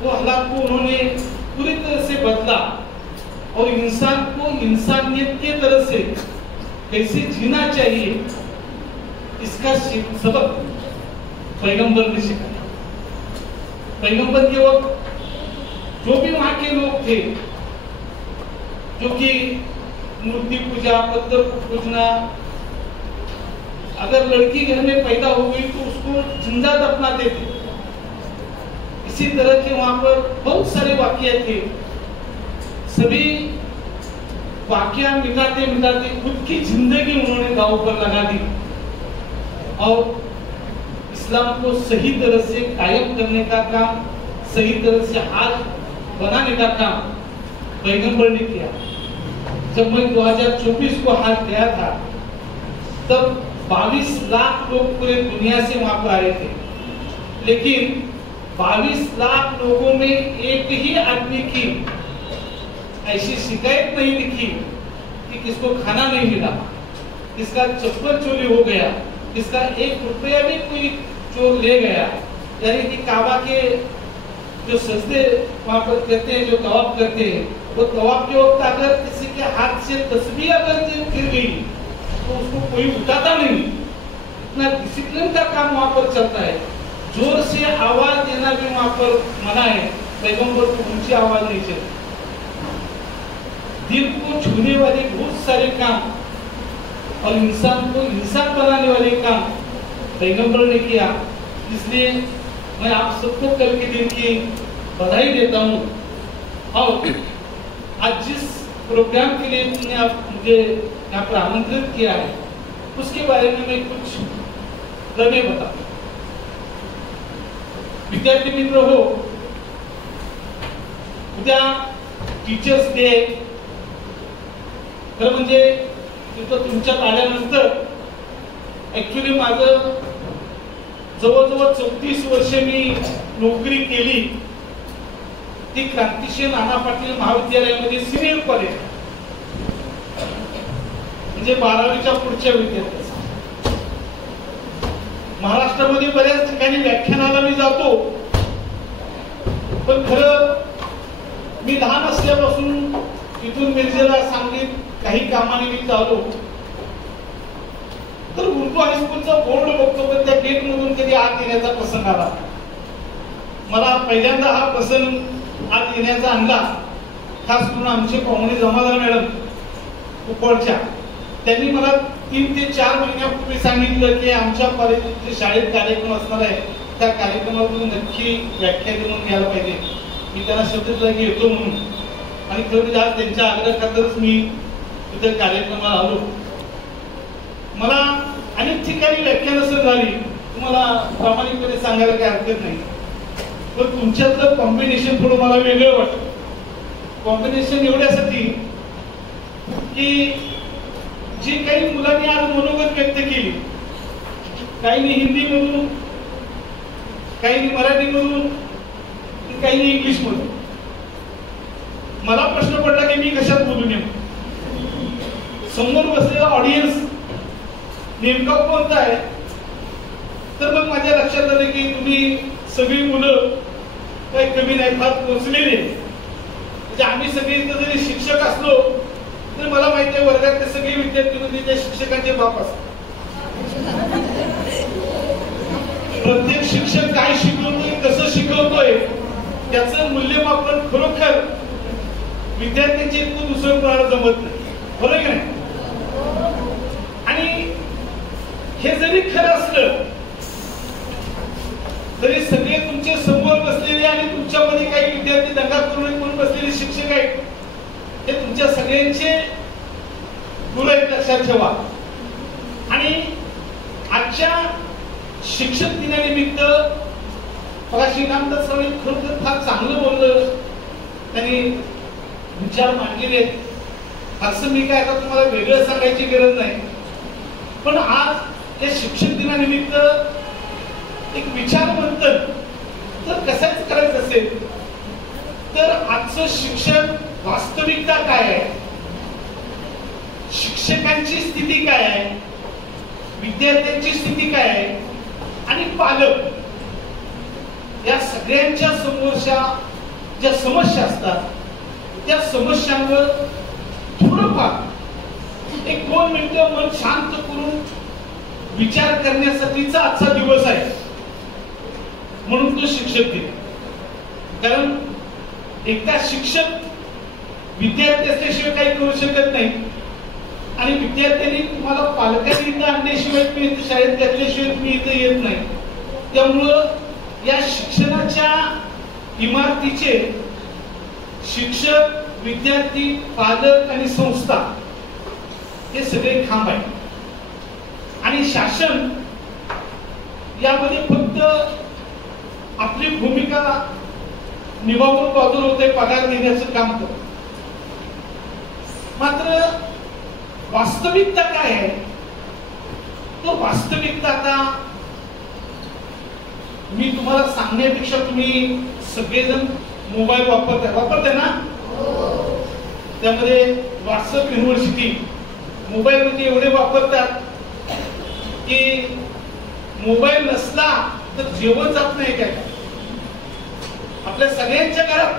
वो हालात को उन्होंने पूरी तरह से बदला और इंसान को इंसानियत के तरह से कैसे जीना चाहिए इसका सबक पैगंबर ने सिखाया. पैगंबर के वक्त जो भी वहां के लोग थे जो कि मूर्ति पूजा, पत्थर को पूजना, अगर लड़की घर में पैदा हो गई तो उसको जिंदा दफनाते थे. इसी तरह के वहां पर बहुत सारे वाकये थे. सभी वाकया मिटाते मिटाते खुद की जिंदगी उन्होंने दांव पर लगा दी और इस्लाम को सही तरह से कायम करने का काम, सही तरह से हाथ बनाने का काम पैगंबर ने किया. जब मैं 2024 को हाथ गया था तब 22 लाख लोग पूरे दुनिया से वहां पर आए थे, लेकिन 22 लाख लोगों में एक ही आदमी की ऐसी शिकायत नहीं दिखी कि किसको खाना नहीं मिला, किसका चप्पल चोरी हो गया, किसका 1 रुपया भी कोई चोर ले गया. यानी कि काबा के जो सजदे वहां पर करते हैं, जो तवाफ करते हैं, वो तवाफ के वक्त अगर किसी के हाथ से तस्बीह अगर गिर गई तो उसको कोई उठाता नहीं. इतना डिसिप्लिन का काम वहां पर चलता है. जोर से आवाज देना भी वहां पर मना है. पैगंबर को ऊंची आवाज नहीं चलती. दिल को छूने वाले बहुत सारे काम और इंसान को इंसान बनाने वाले काम पैगंबर ने किया. इसलिए मैं आप सबको कल के दिन की बधाई देता हूँ. और आज जिस प्रोग्राम के लिए तुमने आप मुझे यहाँ पर आमंत्रित किया है उसके बारे में मैं कुछ प्रमेय बता. विद्यार्थी मित्र हो, उद्या टीचर्स डे. खरं म्हणजे तिथं तुमच्यात आल्यानंतर ऍक्च्युली माझं जवळजवळ 34 वर्ष मी नोकरी केली. ती क्रांतिशील नाना पाटील महाविद्यालयामध्ये सिनियर कॉलेज, म्हणजे 12वीच्या पुढच्या विद्यार्थी. महाराष्ट्रामध्ये बऱ्याच ठिकाणी व्याख्यानाला मी जातो, पण खरं मी लहान असल्यापासून इथून मिरजेला सांगलीत काही कामानिमित्त आलो तर उर्दू हायस्कूलचा बोर्ड बघतो, पण त्या गेट मधून कधी आत येण्याचा प्रसंग आला. मला पहिल्यांदा हा प्रसंग आत येण्याचा आणला खास करून आमचे पाहुणे जमादार मॅडम उपळच्या. त्यांनी मला 3 ते 4 महिन्यापूर्वी सांगितलं की आमच्या कॉलेजचे शाळेत कार्यक्रम असणार आहे, त्या कार्यक्रमातून नक्की व्याख्या देऊन यायला पाहिजे. मी त्यांना शब्द दिला की येतो म्हणून, आणि खरं आज त्यांच्या आग्रहाखातरच मी तिथे कार्यक्रमाला आलो. मला अनेक ठिकाणी व्याख्यान झाली, तुम्हाला प्रामाणिकपणे सांगायला काही हरकत नाही, पण तुमच्यातलं कॉम्बिनेशन थोडं मला वेगळं वाटतं. कॉम्बिनेशन एवढ्यासाठी की जी काही मुलांनी आज मनोगत व्यक्त केली, काहींनी हिंदी मधून, काहींनी मराठी मधून, काहींनी इंग्लिश मधून, मला प्रश्न पडला की मी कशात बोलू नये. समोर बसलेला ऑडियन्स नेमका कोणता आहे, तर मग माझ्या लक्षात आलं की तुम्ही सगळी मुलं काही कमी नाही, फार पोचलेली. म्हणजे आम्ही सगळे इथं जरी शिक्षक असलो तर मला माहिती आहे वर्गातले सगळे विद्यार्थी म्हणजे त्या शिक्षकांचे बाप असतात. प्रत्येक शिक्षक काय शिकवतोय, कसं शिकवतोय त्याचं मूल्यमापन खरोखर विद्यार्थ्यांचे इतकं दुसरं कोणाला जमत नाही. बरोबर की नाही? आणि हे जरी खरं असलं तरी सगळे तुमचे समोर बसलेले आणि तुमच्यामध्ये काही विद्यार्थी दंगा करू नये म्हणून बसलेले शिक्षक आहेत, हे तुमच्या सगळ्यांचे गुरु आहेत, लक्षात ठेवा. आणि आजच्या शिक्षक दिनानिमित्त श्रीकांत सरांनी खरोखर फार चांगलं बोललं, त्यांनी विचार मांडलेले आहेत. असं मी काय आता तुम्हाला वेगळं सांगायची गरज नाही, पण आज या शिक्षक दिनानिमित्त एक विचार मंथन जर कशाच करायचं असेल तर आजचं शिक्षण वास्तविकता काय आहे, शिक्षकांची स्थिती काय आहे, विद्यार्थ्यांची स्थिती काय आहे आणि पालक या सगळ्यांच्या समोरच्या ज्या समस्या असतात त्या समस्यांवर थोडंफार एक 2 मिनिटं मन शांत करून विचार करण्यासाठीचा आजचा दिवस आहे. म्हणून तो शिक्षक दिन. कारण एकदा शिक्षक विद्यार्थी असल्याशिवाय काही करू शकत नाही आणि विद्यार्थ्यांनी तुम्हाला पालकांनी इथं आणल्याशिवाय तुम्ही इथं शाळेत घातल्याशिवाय तुम्ही इथं येत नाही. त्यामुळं या शिक्षणाच्या इमारतीचे शिक्षक, विद्यार्थी, पालक आणि संस्था हे सगळे खांब आहेत. आणि शासन यामध्ये फक्त आपली भूमिका निभावून बाजूला होते, पगार देण्याचं काम करत. मात्र वास्तविकता काय आहे, तो वास्तविकता आता मी तुम्हाला सांगण्यापेक्षा तुम्ही सगळेजण मोबाईल वापरताय ना. त्यामध्ये व्हॉट्सअप युनिव्हर्सिटी मोबाईल मध्ये एवढे वापरतात की मोबाईल नसला तर जेवण जात नाही. काय आपल्या सगळ्यांच्या घरात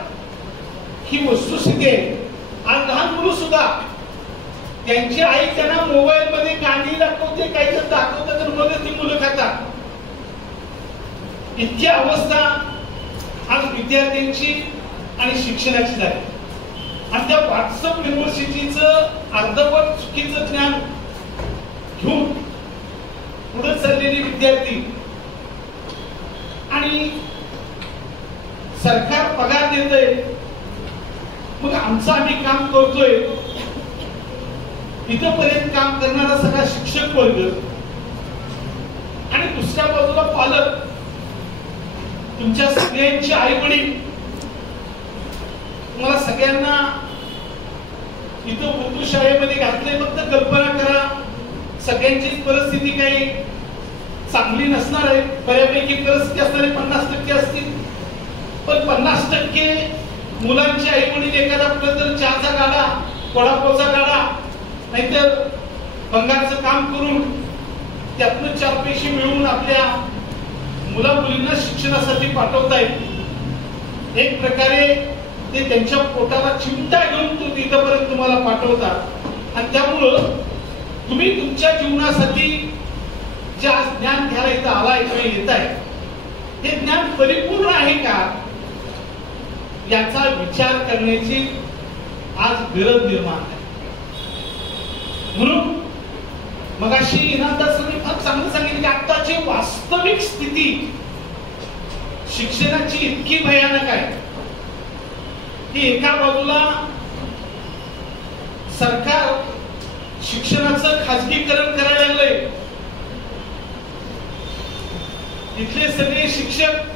ही वस्तुस्थिती आहे. आज लहान मुलं सुद्धा त्यांची आई त्यांना मोबाईल मध्ये गाणी दाखवते, काही दाखवतात तर मग ती मुलं खातात. इतकी अवस्था आज विद्यार्थ्यांची आणि शिक्षणाची झाली. आणि त्या व्हॉट्सअप युनिव्हर्सिटीचं अर्धवट चुकीचं ज्ञान घेऊन पुढे चाललेले विद्यार्थी आणि सरकार पगार देतंय, मग आमचं आम्ही काम करतोय, इथपर्यंत काम करणारा सगळा शिक्षक वर्ग आणि दुसऱ्या बाजूला पालक, तुमच्या सगळ्यांची आई वडील. तुम्हाला सगळ्यांना इथं उर्दू शाळेमध्ये घातले. फक्त कल्पना करा, सगळ्यांची परिस्थिती काही चांगली नसणार आहे. बऱ्यापैकी परिस्थिती असणारे 50% असतील, पण 50% मुलांची आई वडील एखादा कुठं तर चहाचा गाडा, वडापावचा गाडा, नाहीतर बंगालचं काम करून त्यातनं 4 पैसे मिळवून आपल्या मुला मुलींना शिक्षणासाठी पाठवतायत. एक प्रकारे ते त्यांच्या पोटाला चिमटा घेऊन तो तिथपर्यंत तुम्हाला पाठवतात. आणि त्यामुळं तुम्ही तुमच्या जीवनासाठी जे आज ज्ञान घ्यायला इथं आलाय किंवा येत आहे, हे ज्ञान परिपूर्ण आहे का याचा विचार करण्याची आज गरज निर्माण आहे. म्हणून मगाशी इनामदार सरांनी फार चांगलं सांगितलं की आताची वास्तविक स्थिती शिक्षणाची इतकी भयानक आहे की एका बाजूला सरकार शिक्षणाचं खाजगीकरण करायला लागलंय. इथले सगळे शिक्षक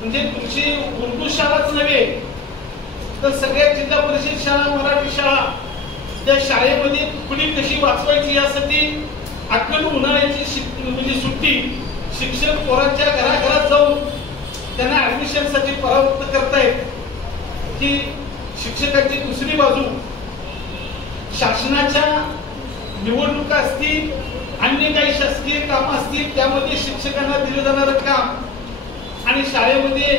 म्हणजे तुमची उर्दू शाळाच नव्हे तर सगळ्या जिल्हा परिषद शाळा, मराठी शाळा, त्या शाळेमध्ये तुकडी कशी वाचवायची यासाठी अक्कल उन्हाळ्याची म्हणजे सुट्टी शिक्षक पोरांच्या घराघरात जाऊन त्यांना ऍडमिशन साठी परावृत्त करतायत. की शिक्षकांची दुसरी बाजू शासनाच्या निवडणुका असतील आणि अन्य काही शासकीय काम असतील त्यामध्ये शिक्षकांना दिलं जाणारं काम आणि शाळेमध्ये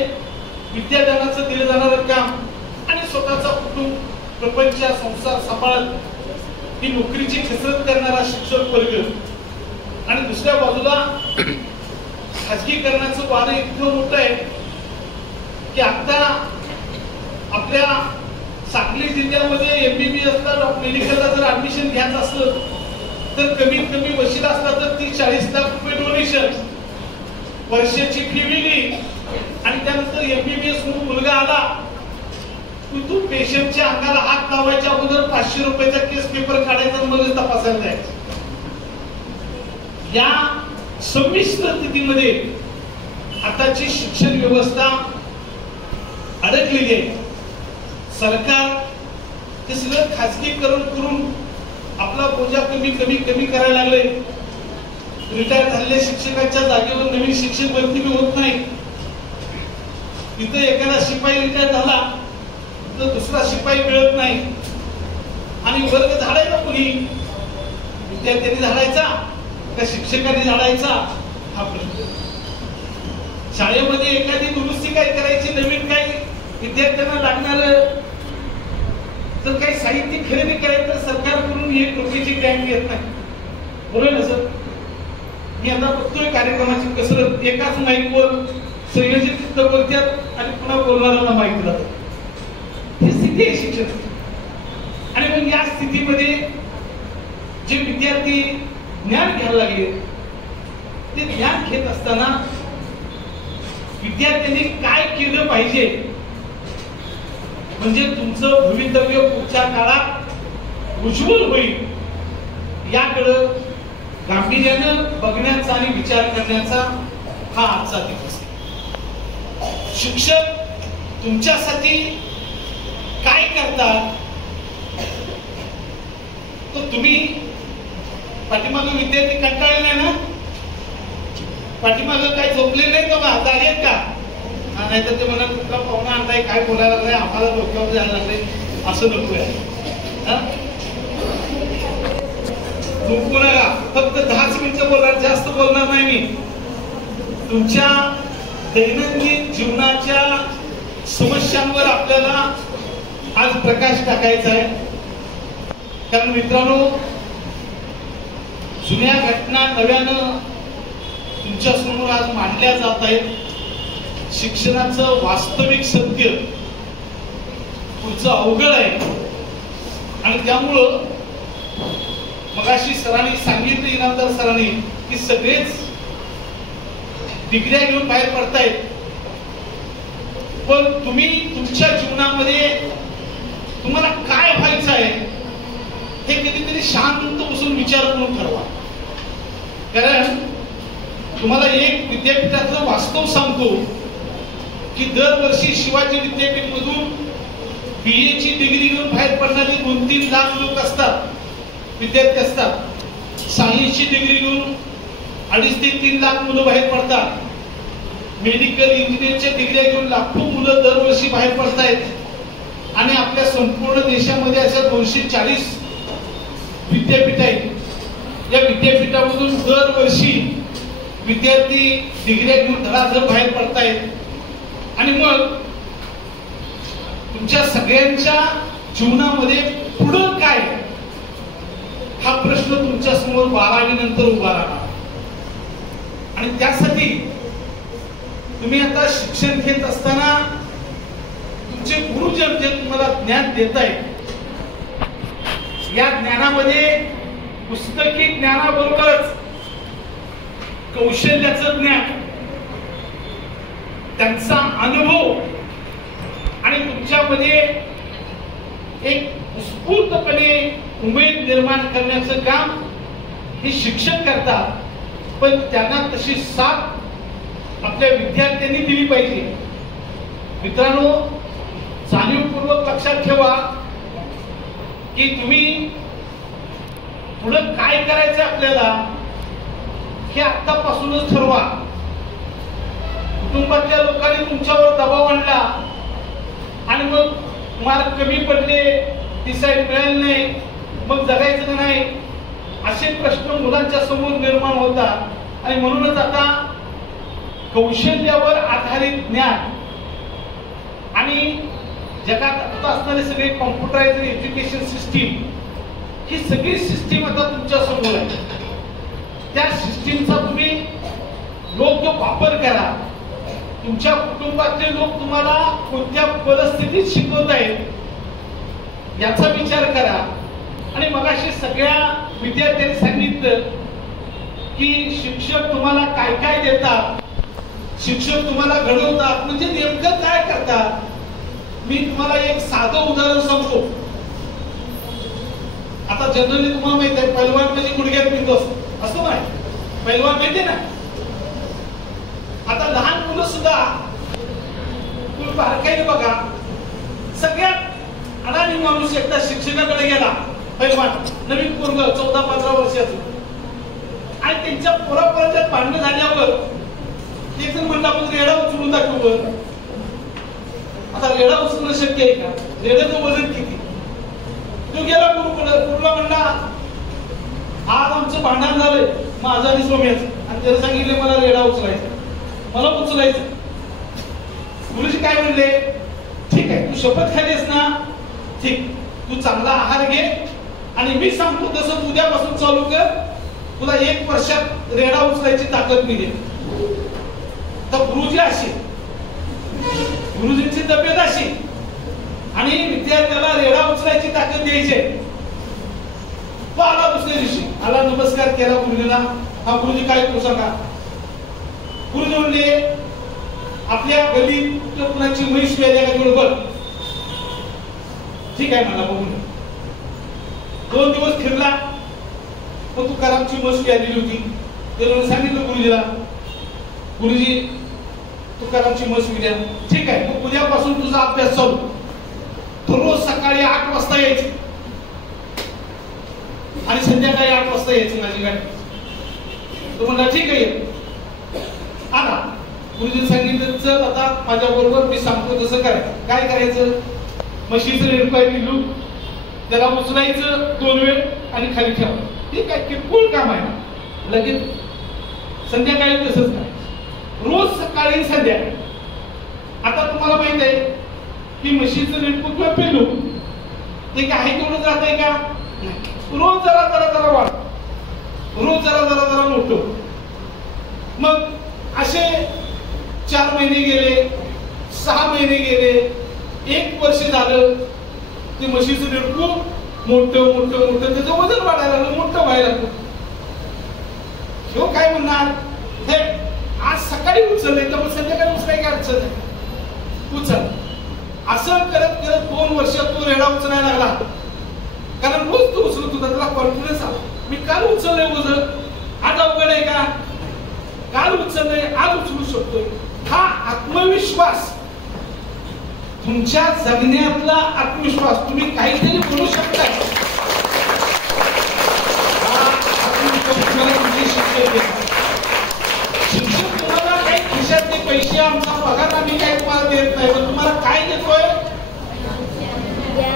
विद्यादानाचं दिलं जाणारं काम आणि स्वतःचा कुटुंब प्रपंच संसार सांभाळत ही नोकरीची कसरत करणारा शिक्षक वर्ग आणि दुसऱ्या बाजूला खाजगीकरणाचं वारं इतकं मोठं आहे की आता आपल्या सांगली जिल्ह्यामध्ये MBBS मेडिकलला जर ऍडमिशन घ्यायचं असलं तर कमीत कमी वशिला असला तर 30-40 लाख रुपये डोनेशन, वर्षाची फी वेगळी आणि त्यानंतर MBBS म्हणून मुलगा आला की तू पेशंटच्या अंगाला हात लावायच्या अगोदर 500 रुपयाचा केस पेपर काढायचा मग तपासायला जायचं. या संमिश्र स्थितीमध्ये आताची शिक्षण व्यवस्था अडकलेली आहे. सरकार हे सगळं खाजगीकरण करून आपला बोजा कमी करायला लागले. रिटायर झालेल्या शिक्षकांच्या जागेवर नवीन शिक्षक भरती बी होत नाही. तिथं एखादा शिपाई रिटायर झाला तर दुसरा शिपाई मिळत नाही आणि वर्ग झाडायचा कोणी? विद्यार्थ्यांनी झाडायचा का शिक्षकांनी झाडायचा हा प्रश्न. शाळेमध्ये एखादी दुरुस्ती काय करायची, नवीन काय विद्यार्थ्यांना लागणार तर काही साहित्य खरेदी करायचं तर सरकारकडून 1 रुपयाची ग्रँट येत नाही. बरोबर ना सर? मी आता बघतोय कार्यक्रमाची कसरत, एकाच माईकवर संयोजित बोलतात आणि पुन्हा बोलणाऱ्यांना माहिती जातात. ही स्थिती आहे शिक्षण. आणि मग या स्थितीमध्ये जे विद्यार्थी ज्ञान घ्यायला लागले ते ज्ञान घेत असताना विद्यार्थ्यांनी काय केलं पाहिजे म्हणजे तुमचं भवितव्य पुढच्या काळात उज्ज्वल होईल याकडं गांभीर्यानं बघण्याचा आणि विचार करण्याचा हा आजचा दिवस आहे. शिक्षक तुमच्यासाठी काय करतात तर तुम्ही पाठीमागं विद्यार्थी कंटाळले नाही ना? पाठीमागं काही झोपले नाही का? जागे आहेत का? नाहीतर ते म्हणा कुठला पाहुणा आणलाय काय बोलायला लागलाय आम्हाला डोक्यावर जायला लागले असं नकोय. झोपू नका. फक्त 10 मिनिटं बोलणार, जास्त बोलणार नाही मी. तुमच्या दैनंदिन जीवनाच्या समस्यांवर आपल्याला आज प्रकाश टाकायचा आहे. कारण मित्रांनो जुन्या घटना नव्यानं तुमच्या समोर आज मांडल्या जात आहेत. शिक्षणाचं वास्तविक सत्य पुढचं अवघड आहे आणि त्यामुळं मगाशी सरांनी सांगितलं, इनामदार सरांनी, की सगळेच डिग्र्या घेऊन बाहेर पडतायत पण तुम्ही तुमच्या जीवनामध्ये तुम्हाला काय व्हायचं आहे हे कधीतरी शांत बसून विचार करून ठरवा. कारण तुम्हाला एक विद्यापीठातलं वास्तव सांगतो की दरवर्षी शिवाजी विद्यापीठ मधून BA ची डिग्री घेऊन बाहेर पडणारे 2-3 लाख लोक असतात, विद्यार्थी असतात. सायन्सची डिग्री घेऊन 2.5 ते 3 लाख मुलं बाहेर पडतात. मेडिकल इंजिनिअरच्या डिग्र्या घेऊन लाखो मुलं दरवर्षी बाहेर पडतायत आणि आपल्या संपूर्ण देशामध्ये अशा 240 विद्यापीठ आहेत. या विद्यापीठामधून दरवर्षी विद्यार्थी डिग्र्या घेऊन धडाधड बाहेर पडतायत. आणि मग तुमच्या सगळ्यांच्या जीवनामध्ये पुढं काय हा प्रश्न तुमच्या समोर 12वी नंतर उभा राहणार. आणि त्यासाठी तुम्ही आता शिक्षण घेत असताना तुमचे गुरुजन जे तुम्हाला ज्ञान देत आहेत या ज्ञानामध्ये पुस्तकी ज्ञानाबरोबरच कौशल्याचं ज्ञान, त्यांचा अनुभव आणि तुमच्यामध्ये एक उत्स्फूर्तपणे उमेद निर्माण करण्याचं काम हे शिक्षक करतात. पण त्यांना तशी साथ आपल्या विद्यार्थ्यांनी दिली पाहिजे. मित्रांनो, जाणीवपूर्वक लक्षात ठेवा की तुम्ही पुढे काय करायचं आपल्याला हे आतापासूनच ठरवा. कुटुंबातल्या लोकांनी तुमच्यावर दबाव आणला आणि मग मार्क कमी पडले, डिसाईड मिळाले नाही, मग जगायचं का नाही असे प्रश्न मुलांच्या समोर निर्माण होतात आणि म्हणूनच आता कौशल्यावर आधारित ज्ञान आणि जगात आता असणारे सगळे कॉम्प्युटराइज्ड एज्युकेशन सिस्टीम, ही सगळी सिस्टीम आता तुमच्या समोर आहे. त्या सिस्टीमचा तुम्ही योग्य वापर करा. तुमच्या कुटुंबातले लोक तुम्हाला कोणत्या परिस्थितीत शिकवत आहेत याचा विचार करा. आणि मगाशी सगळ्या विद्यार्थ्यांनी सांगितलं की शिक्षक तुम्हाला काय काय देतात, शिक्षक तुम्हाला घडवतात, म्हणजे नेमकं काय करतात. मी तुम्हाला एक साधं उदाहरण सांगतो. आता जनरली तुम्हाला माहित आहे पैलवान म्हणजे गुडघ्यात पिंतो असतो नाही, पैलवान माहितीये ना. आता लहान मुलं सुद्धा तुम्ही बारकाईने बघा, सगळ्यात अडाणी माणूस एकदा शिक्षकाकडे गेला, पैलवान नवीन पोरग 14-15 वर्षाचं, आणि त्यांच्या पोरापोराच्यात भांडणं झाल्यावर एक जण म्हणला आपण रेडा उचलून दाखवू. आता रेडा उचलणं शक्य आहे का? रेड्याचं वजन किती? तो गेला गुरुला म्हणला आज आमचं भांडण झालंय माझं आणि सोम्याचं, आणि त्याला सांगितले मला रेडा उचलायचा, मला उचलायचं. गुरुजी काय म्हणले, ठीक आहे तू शपथ खालीस ना, ठीक, तू चांगला आहार घे आणि मी सांगतो तसं उद्यापासून चालू कर, तुला 1 वर्षात रेडा उचलायची ताकद मिळेल. तर गुरुजी अशी, गुरुजींची तब्येत अशी आणि विद्यार्थ्याला रेडा उचलायची ताकद द्यायची. तो आला दुसऱ्या दिवशी, आला नमस्कार केला गुरुजीला. हा गुरुजी काय करू सांगा. गुरुजी म्हणले आपल्या गलीत कुणाची म्हैस व्यायला का तेवढं बघ. ठीक आहे मला बघून. 2 दिवस फिरला, मग तू करामची म्हैस व्यायलेली होती, त्याला सांगितलं गुरुजीला, गुरुजी तुकारामची म्हस उद्या. ठीक आहे, मग उद्यापासून तुझा अभ्यास चालू. तो रोज सकाळी 8 वाजता यायची आणि संध्याकाळी 8 वाजता यायची माझी गाडी. तो म्हणला ठीक आहे. आला गुरुजीने सांगितलं चल आता माझ्या बरोबर मी सांगतो तसं करायचं. काय करायचं, म्हशीचं रेडपाय दिलू, त्याला उचलायचं 2 वेळ आणि खाली ठेवायचं. ठीक आहे, किरकोळ काम आहे, लगेच संध्याकाळी तसंच करायचं, रोज सकाळी संध्याकाळी. आता तुम्हाला माहित आहे की म्हशीचं रेडकू किंवा पेलू ते काय आहे तेवढं जात आहे का? रोज जरा जरा जरा वाढ, रोज जरा जरा जरा मोठं. मग असे 4 महिने गेले, 6 महिने गेले, 1 वर्ष झालं. ते म्हशीचं रेडकू मोठं मोठं मोठं, त्याचं वजन वाढायला लागलं, मोठं व्हायला लागलं. ह्यो काय म्हणणार, हे आज सकाळी उचलले तर मग संध्याकाळी उचलाय काय अडचण नाही, उचल. असं करत करत 2 वर्षात तो रेडा उचलायला लागला. कारण रोज तो उचलत होता, त्याला कॉन्फिडन्स आला, मी काल उचललंय वजन, आज अवघड आहे का? काल उचललंय आज उचलू शकतोय. हा आत्मविश्वास, तुमच्या जगण्यातला आत्मविश्वास, तुम्ही काहीतरी बोलू शकता, हा आत्मविश्वास तुम्हाला तुमचे शिक्षक देतात. शिक्षक तुम्हाला काही खिशातले पैसे, आमचा पगार आम्ही काही तुम्हाला देत नाही, पण तुम्हाला काय देतोय?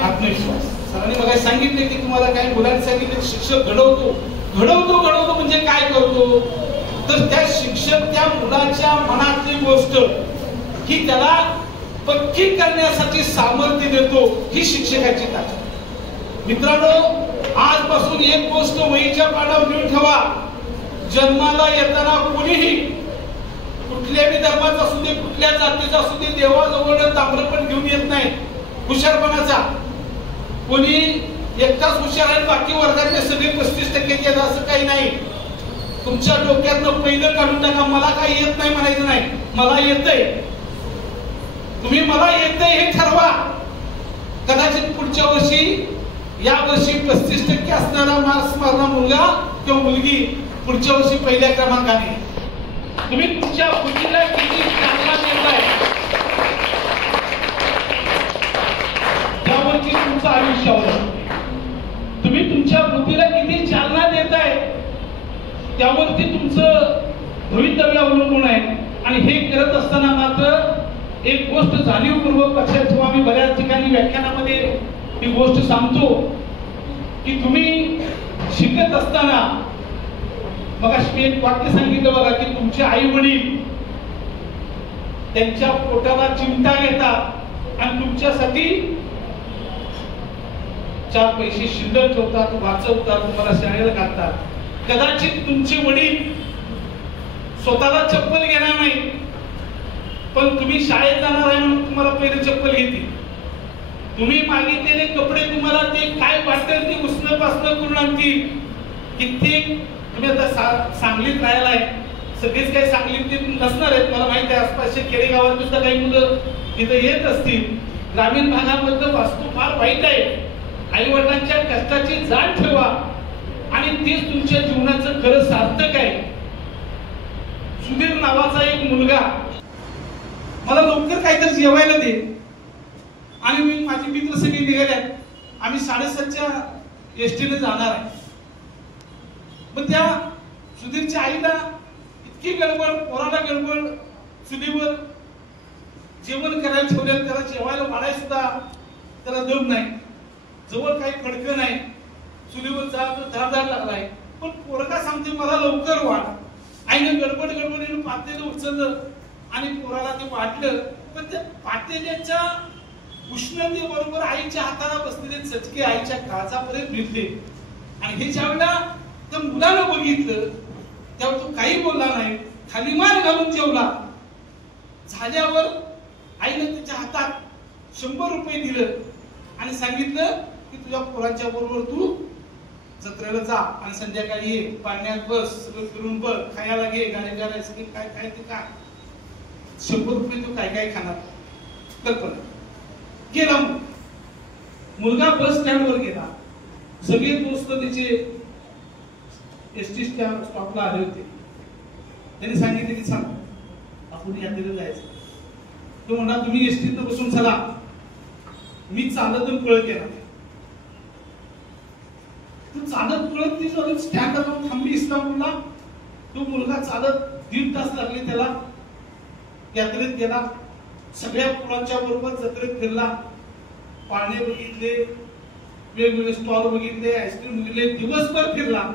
आत्मविश्वास. सरांनी मला सांगितले की तुम्हाला काही मुलांनी सांगितले शिक्षक घडवतो घडवतो घडवतो म्हणजे काय करतो, तर त्या शिक्षक त्या मुलाच्या मनातली गोष्ट ही त्याला पक्की करण्यासाठी सामर्थ्य देतो, ही शिक्षकाची ताकद. मित्रांनो, आजपासून एक गोष्ट वहीच्या पानावर घेऊन ठेवा, जन्माला येताना कोणीही कुठल्याही धर्माचा असू दे, कुठल्या जातीचा असू दे, देवाजवळ ताम्रपण घेऊन येत नाही हुशारपणाचा. कोणी एकटाच हुशार आहे, बाकी वर्गातले सगळे 35% येतात असं काही नाही. तुमच्या डोक्यातनं पहिलं काढून टाका, मला काही येत नाही म्हणायचं नाही, मला येतंय. तुम्ही मला येतंय हे ठरवा. कदाचित पुढच्या वर्षी, या वर्षी 35% असणारा मार्क्स मारणारा मुलगा किंवा मुलगी पुढच्या वर्षी पहिल्या क्रमांकाने. तुम्ही तुमच्या बुद्धीला किती चालना देताय त्यावरती तुमचं आयुष्य अवलंबून. तुम्ही तुमच्या बुद्धीला किती चालना देताय त्यावरती तुमचं भवितव्य अवलंबून आहे. आणि हे करत असताना मात्र एक गोष्ट जाणीवपूर्वक लक्षात ठेवा, मी बऱ्याच ठिकाणी व्याख्यानामध्ये ही गोष्ट सांगतो की तुम्ही शिकत असताना मग मी एक वाक्य सांगितलं बघा की तुमचे आई वडील त्यांच्या पोटाला चिमटा घेतात आणि तुमच्यासाठी 4 पैसे शिल्लक ठेवतात, वाचवतात, तुम्हाला शाळेला घालतात. कदाचित तुमचे वडील स्वतःला चप्पल घेणार नाही, पण तुम्ही शाळेत जाणार आहे म्हणून तुम्हाला पहिले चप्पल घेतील. तुम्ही मागितलेले कपडे तुम्हाला ते काय वाटेल ते उसणं पासणं करून आणतील. कित्येक तुम्ही आता सांगलीत राहायला आहे, सगळेच काही सांगलीत नसणार आहेत मला माहिती आहे. आसपासच्या खेडेगावात सुद्धा काही मुलं इथं येत असतील. ग्रामीण भागामध्ये वास्तू फार वाईट आहे. आई वडिलांच्या कष्टाची जाण ठेवा आणि तेच तुमच्या जीवनाचं खरं सार्थक आहे. सुधीर नावाचा एक मुलगा मला लवकर काहीतरी जेवायला दे आणि मी माझी मित्र सगळे निघाले. आम्ही 7:30च्या एसटीने जाणार आहे. पण त्या सुधीरच्या आईला इतकी गडबड, पोराला गडबड, चुलीवर जेवण करायला ठेवलेलं, त्याला जेवायला वाढायला सुद्धा त्याला दम नाही, जवळ काही फडकं नाही, चुलीवर जा धारधार लागलाय. पण पोरगा सांगते मला लवकर वाढ. आईने गडबडीने पातेलं उचललं आणि पोराला ते वाटलं. पण त्या पातेल्याच्या उष्णतेबरोबर आईच्या हाताला बसलेले चटके आईच्या काळजापर्यंत भिडले. आणि हे ज्यावेळेला त्या मुलानं बघितलं तेव्हा तो काही बोलला नाही, खाली मान घालून जेवला. झाल्यावर आईनं त्याच्या हातात 100 रुपये दिलं आणि सांगितलं की तुझ्या पोरांच्या बरोबर तू जत्रेला जा आणि संध्याकाळी ये, पाण्यात बस, सगळं फिरून बघ, खायला घे, गाडी गाड्या सगळी काय काय ते काय. 100 रुपये तू काय काय खाणार कल्पना. गेला मुलगा बस स्टँडवर गेला. सगळे दोस्त त्याचे एसटी स्टॉपला आले होते. त्यांनी सांगितले की चला आपण यात्रेला जायचं. तो म्हणला तुम्ही एसटीत बसून चला, मी चालत पळत येणार. तू चालत पळत ती जाऊन स्टँडला जाऊन थांबली इस्लामपूरला. तो मुलगा चालत 1.5 तास लागले त्याला. यात्रेत गेला, सगळ्या मुलांच्या बरोबर जत्रेत फिरला, पाळणे बघितले, वेगवेगळे स्टॉल बघितले, आईस्क्रीम बघितले, दिवसभर फिरला.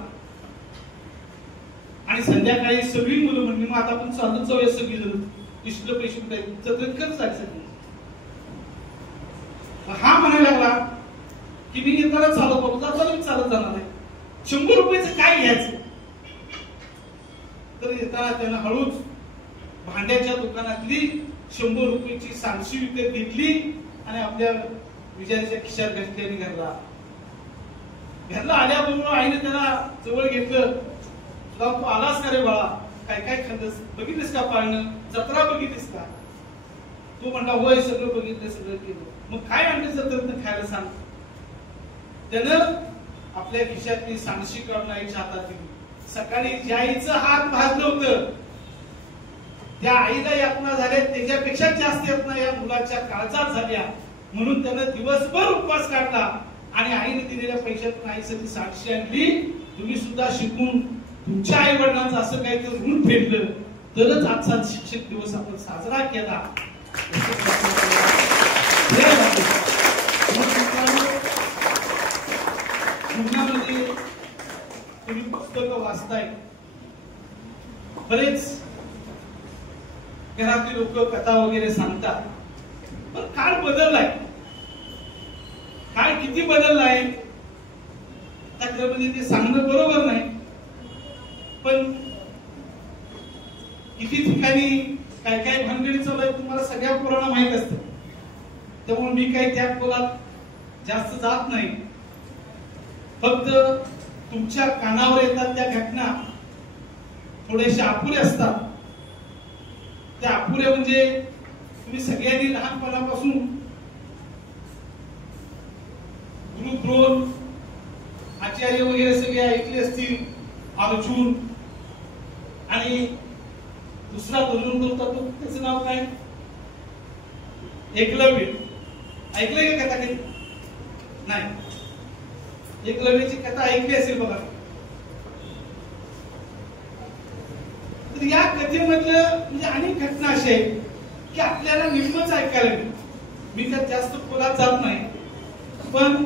आणि संध्याकाळी सगळी मुलं म्हणली मग आता आपण चालत जाऊया सगळी जण, इष्ट पैसे जत्रेत करत जायचं. हा म्हणायला लागला की मी येताना चालत बघतो, जाताना मी चालत जाणार आहे. 100 रुपयाचं काय घ्यायचं. तर येताना त्यानं हळूच भांड्याच्या दुकानातली 100 रुपयाची सांडशी विकत घेतली आणि आपल्या विजयाच्या खिशात घातली आणि घरला आल्याबरोबर आईने त्याला जवळ घेतलं. तुला तू आलास का रे बाळा, काय काय खाल्लंस, बघितलीस का पाळणं, जत्रा बघितलीस का. तो म्हणला होय सगळं बघितलं, सगळं केलं. मग काय आणले जत्रेतनं खायला सांग. त्यानं आपल्या खिशातली सांडशी काढून आईच्या हातात दिली. सकाळी ज्या आईचं हात भाजलं होतं त्या आईला यातना झाल्या त्याच्यापेक्षा जास्त यातना या मुलाच्या काळजात झाल्या. म्हणून त्यानं दिवसभर उपवास काढला आणि आईने दिलेल्या पैशातून आईसाठी साक्षी आणली. तुम्ही सुद्धा शिकून तुमच्या आई वडिलांचं असं काहीतरी ऋण फेडलं तरच आजचा शिक्षक दिवस आपण साजरा केला. जीवनामध्ये तुम्ही पुस्तकं वाचताय, बरेच घरातली लोक कथा वगैरे सांगतात. पण काळ बदललाय, काळ किती बदललाय त्यामध्ये ते सांगणं बरोबर नाही. पण किती ठिकाणी काय काय भानगडी चालू आहे तुम्हाला सगळ्या पोरांना माहित असतं. त्यामुळे मी काही त्या खोलात जास्त जात नाही. फक्त तुमच्या कानावर येतात त्या घटना थोडेशा अपुरे असतात. त्या अपुरे म्हणजे तुम्ही सगळ्यांनी लहानपणापासून गुरुद्रोण आचार्य वगैरे सगळे ऐकले असतील. अर्जुन आणि दुसरा अर्जुन होता तो, त्याचं नाव काय, एकलव्य. ऐकलंय का कथा काही नाही. एकलव्याची कथा ऐकली असेल बघा. तर या कथेमधलं म्हणजे अनेक घटना अशा आहेत की आपल्याला निम्मच ऐकायला मिळतं. मी त्यात जास्त खोलात जात नाही. पण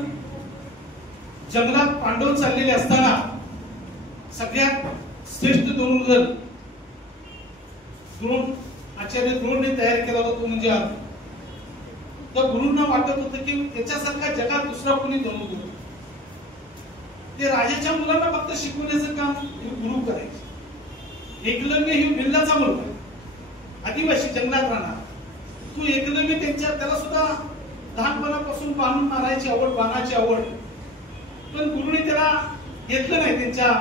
जंगलात पांडव चाललेले असताना सगळ्यात श्रेष्ठ धनुर्धर द्रोण, आचार्य द्रोणने तयार केला होता तो म्हणजे अर्जुन. तर गुरूंना वाटत होतं की त्याच्यासारखा जगात दुसरा कोणी धनुर्धर. ते राजाच्या मुलांना फक्त शिकवण्याचं काम हे गुरु करायचे. एकलव्य ही मिल्लाचा मुलगा, आदिवासी जंगलात राहणार. तो एकलव्य त्याला सुद्धा लहानपणापासून बाण मारायची आवड, बाणाची आवड. पण गुरुने त्याला घेतलं नाही त्यांच्या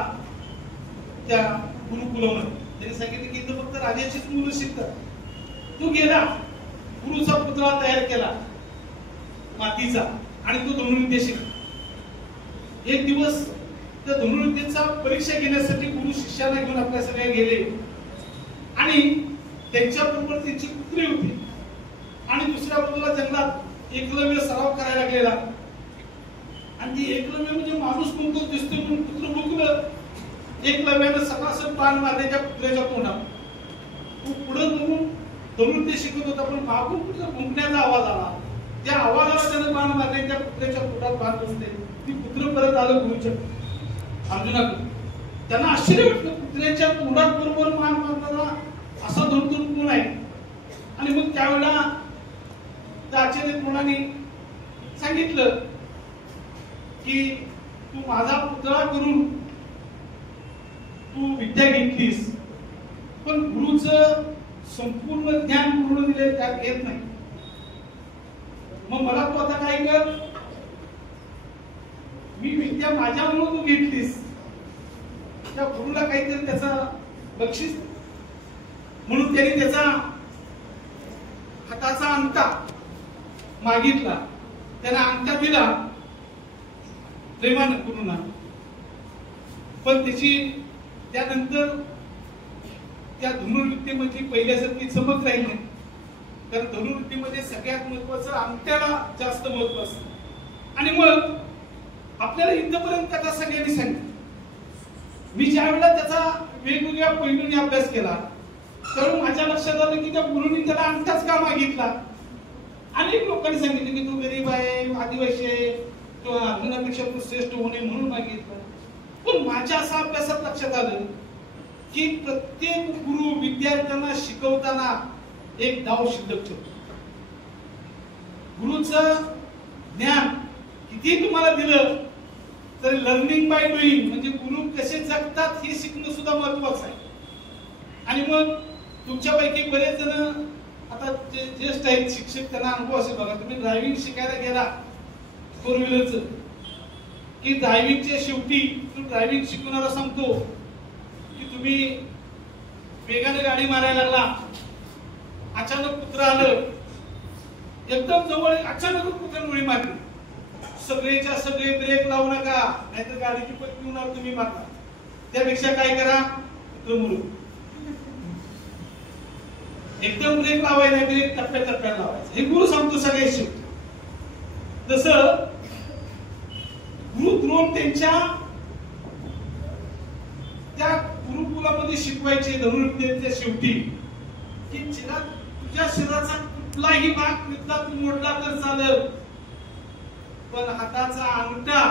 त्या गुरुकुलामध्ये. त्यांनी सांगितलं की इथं फक्त राजाचीच मुलं शिकतात. तो गेला, गुरुचा पुतळा तयार केला मातीचा आणि तो धनुर्विद्या शिकला. एक दिवस त्या धनुर्विद्येचा परीक्षा घेण्यासाठी गुरु शिष्याला घेऊन आपल्या सगळ्या गेले आणि त्यांच्याबरोबर त्यांची पुत्री होती. आणि दुसऱ्या बाजूला जंगलात एकलव्य सराव करायला लागलेला. आणि ती एकलव्य म्हणजे माणूस कोणतो दिसतो म्हणून पुत्र भुकलं. एकलव्यानं सकाळचं बाण मारण्याच्या पुत्र्याच्या तोंडात. तो पुढे जाऊन धनुर्विद्या शिकत होता, पण मागून पुत्र भुंकण्याचा आवाज आला. त्या आवाजाला त्यानं बाण मारण्याच्या पुत्र्याच्या तोंडात बाण बसते. ती पुत्र परत आलं गुरुच्या अर्जुनाकडे. त्यांना आश्चर्य वाटलं, पुत्र्याच्या तोंडात बरोबर बाण मारणारा असा धनुर्धर कोण आहे. आणि मग त्यावेळेला त्या आचार्य द्रोणाने सांगितलं की तू माझा पुतळा करून तू विद्या घेतलीस, पण गुरुचं संपूर्ण ज्ञान पूर्ण दिले त्यात येत नाही. मग मला तू आता काय कर, मी विद्या माझ्यामुळे तू घेतलीस, त्या गुरुला काहीतरी त्याचा बक्षीस म्हणून त्यांनी त्याचा हाताचा अंगठा मागितला. त्याने अंगठा दिला प्रेमानं गुरुंना. पण त्याची त्यानंतर त्या धनुर्विद्येमध्ये पहिल्यासारखी चमक राहील नाही. कारण धनुर्विद्येमध्ये सगळ्यात महत्वाचं अंगठ्याला जास्त महत्व असतं. आणि मग आपल्याला इथपर्यंत कथा सगळ्यांनी सांगितली. मी ज्या वेळेला त्याचा वेगवेगळ्या पैलूंनी अभ्यास केला तर माझ्या लक्षात आलं की त्या गुरुंनी त्याला अंगठाच का मागितला. अनेक लोकांनी सांगितलं की तो गरीब आहे, आदिवासी आहे किंवा अर्जुनापेक्षा तू श्रेष्ठ होणे म्हणून मागितलं. पण माझ्या असा अभ्यासात लक्षात आलं की प्रत्येक गुरु विद्यार्थ्यांना शिकवताना एक डाव शिल्लक ठेवतो. गुरुचं ज्ञान किती तुम्हाला दिलं तर लर्निंग बाय डुईंग म्हणजे गुरु कसे जगतात हे शिकणं सुद्धा महत्वाचं आहे. आणि मग तुमच्यापैकी बरेच जण आता जे ज्येष्ठ आहेत शिक्षक त्यांना अनुभव असेल बघा. तुम्ही ड्रायव्हिंग शिकायला गेला फोर व्हीलरचं की ड्रायव्हिंगच्या शेवटी तो ड्रायव्हिंग शिकवणारा सांगतो की तुम्ही वेगाने गाडी मारायला लागला, अचानक कुत्र आलं, एकदम जवळ अचानक कुत्र्याने उडी मारली, सगळेच्या सगळे ब्रेक लावू नका नाहीतर गाडीची पट्टी होणार, तुम्ही मारता. त्यापेक्षा काय करा, कुत्र मुरू एकदम ब्रेक लावायला नाही, ब्रेक टप्प्याटप्प्याला लावायचं. हे गुरु सांगतो सगळे शिकतो. जसं गुरु द्रोण त्यांच्या त्या गुरुकुलामध्ये शिकवायचे धनुर्विद्येच्या शेवटी की तुझ्या शरीराचा कुठलाही भाग युद्धात मोडला तर चालेल, पण हाताचा अंगठा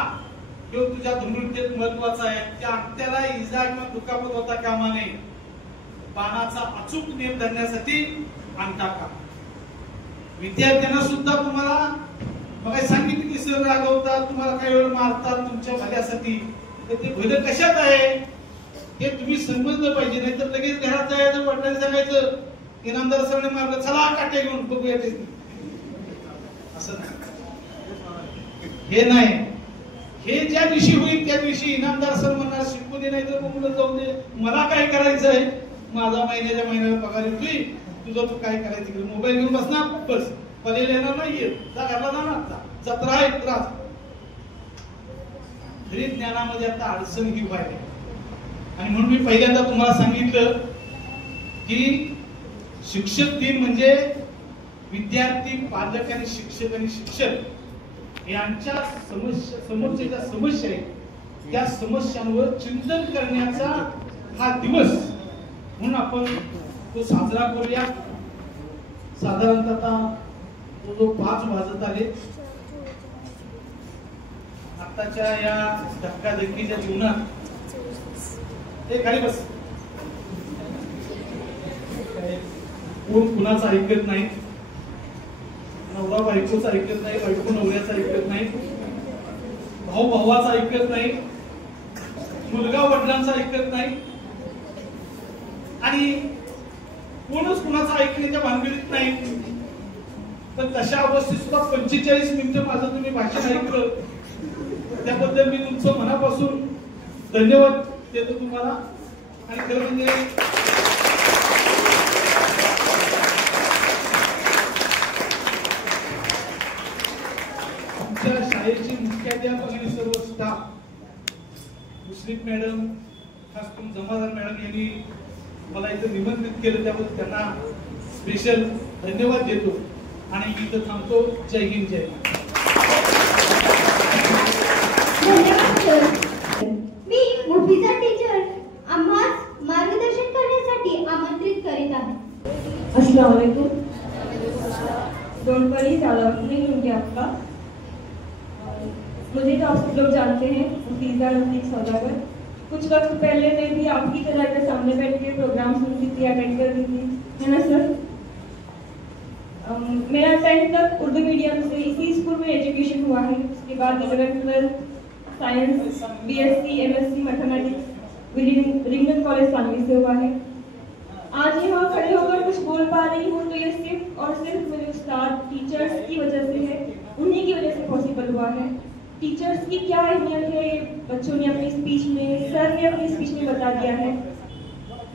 जो तुझ्या धनुर्विद्येत महत्वाचा आहे, त्या अंगठ्याला इजा किंवा दुखापत होता कामा नये. बाणाचा अचूक नेम धरण्यासाठी अंगठा का. विद्यार्थ्यांना सुद्धा तुम्हाला मग सांगितलं की सर रागवतात, तुम्हाला काही वेळ मारतात तुमच्या भल्यासाठी. तर ते भलं कशात आहे हे तुम्ही समजलं पाहिजे. नाहीतर लगेच घरात जायचं, वडिलांनी सांगायचं इनामदार सरने मारलं, चला काटे घेऊन बघूया ते. असं नाही, हे नाही. हे ज्या दिवशी होईल त्या दिवशी इनामदार सर म्हणणार शिकू दे, नाही तर मुलं जाऊ दे, मला काय करायचं आहे, माझा महिन्याच्या महिन्याला पगार येतोय, तुझं तू काय करायचं, मोबाईल घेऊन बसणार बस, पडेल येणार नाहीये, जा घरला जाणार, जत्रा आहे त्रास. तरी ज्ञानामध्ये आता अडचण ही व्हायला. आणि म्हणून मी पहिल्यांदा तुम्हाला सांगितलं की शिक्षक दिन म्हणजे विद्यार्थी, पालक आणि शिक्षक आणि शिक्षक यांच्या समस्या ज्या समस्या आहेत त्या समस्यांवर चिंतन करण्याचा हा दिवस म्हणून आपण तो साजरा करूया. साधारणतः तो 5 वाजत आले. आत्ताच्या या धक्काधक्कीच्या जीवनात हे खाली बस कोण कुणाचं ऐकत नाही, नवरा बायकोचं ऐकत नाही, बायको नवऱ्याचं ऐकत नाही, भाऊ भावाचं ऐकत नाही, मुलगा वडिलांचं ऐकत नाही आणि कोणच कुणाचं ऐकण्याच्या भानगडीत नाही. तर तशा अवस्थेत सुद्धा 45 मिनिटं माझं तुम्ही भाषण ऐकलं त्याबद्दल मी तुमचं मनापासून धन्यवाद देतो तुम्हाला. आणि खरं म्हणजे आमच्या शाळेचे मुख्याध्यापक आणि सर्व स्टाफ, मुश्रीफ मॅडम, खास करून जमादार मॅडम यांनी मला इथं निमंत्रित केलं त्याबद्दल त्यांना स्पेशल धन्यवाद देतो आणि मी इथं थांबतो. जय हिंद, जय मी मुफीजा टीचर आम्हास मार्गदर्शन करण्यासाठी आमंत्रित करीत आहे. अस्सलाम वालेकुम. डोंट वरी, ज़्यादा वक्त नहीं लूँगी आपका. मुझे तो आप सब लोग जानते हैं, मुफीजा रफीक सौदागर. कुछ वक्त पहले मैं भी आपकी तरह के सामने बैठ के प्रोग्राम सुनती थी, अटेंड करती थी, है ना सर? मेरा 10th तक उर्दू मीडियम से इसी स्कूल में एजुकेशन हुआ है. उसके बाद 11th 12th science, BSc, MSc mathematics Willingdon college Sangli से हुआ है. आज यहाँ खड़े होकर कुछ बोल पा रही हूँ तो ये सिर्फ और सिर्फ मेरे उस्ताद टीचर्स की वजह से है, उन्हीं की वजह से पॉसिबल हुआ है. टीचर्स की क्या अहमियत है बच्चों ने अपनी स्पीच में, सर ने अपनी स्पीच में बता दिया है.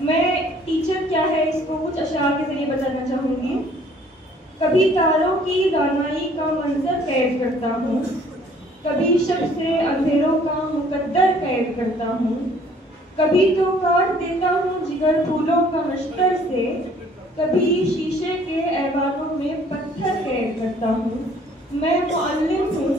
मैं टीचर क्या है इसको कुछ अशार के जरिए बताना चाहूँगी. कभी तारों की दानाई का मंजर कैद करता हूँ, कभी शब से अंधेरों का मुकद्दर कैद करता हूँ, कभी तो काट देता हूँ जिगर फूलों का नश्तर से, कभी शीशे के ऐवानों में पत्थर कैद करता हूँ. मैं मुअल्लिम हूँ,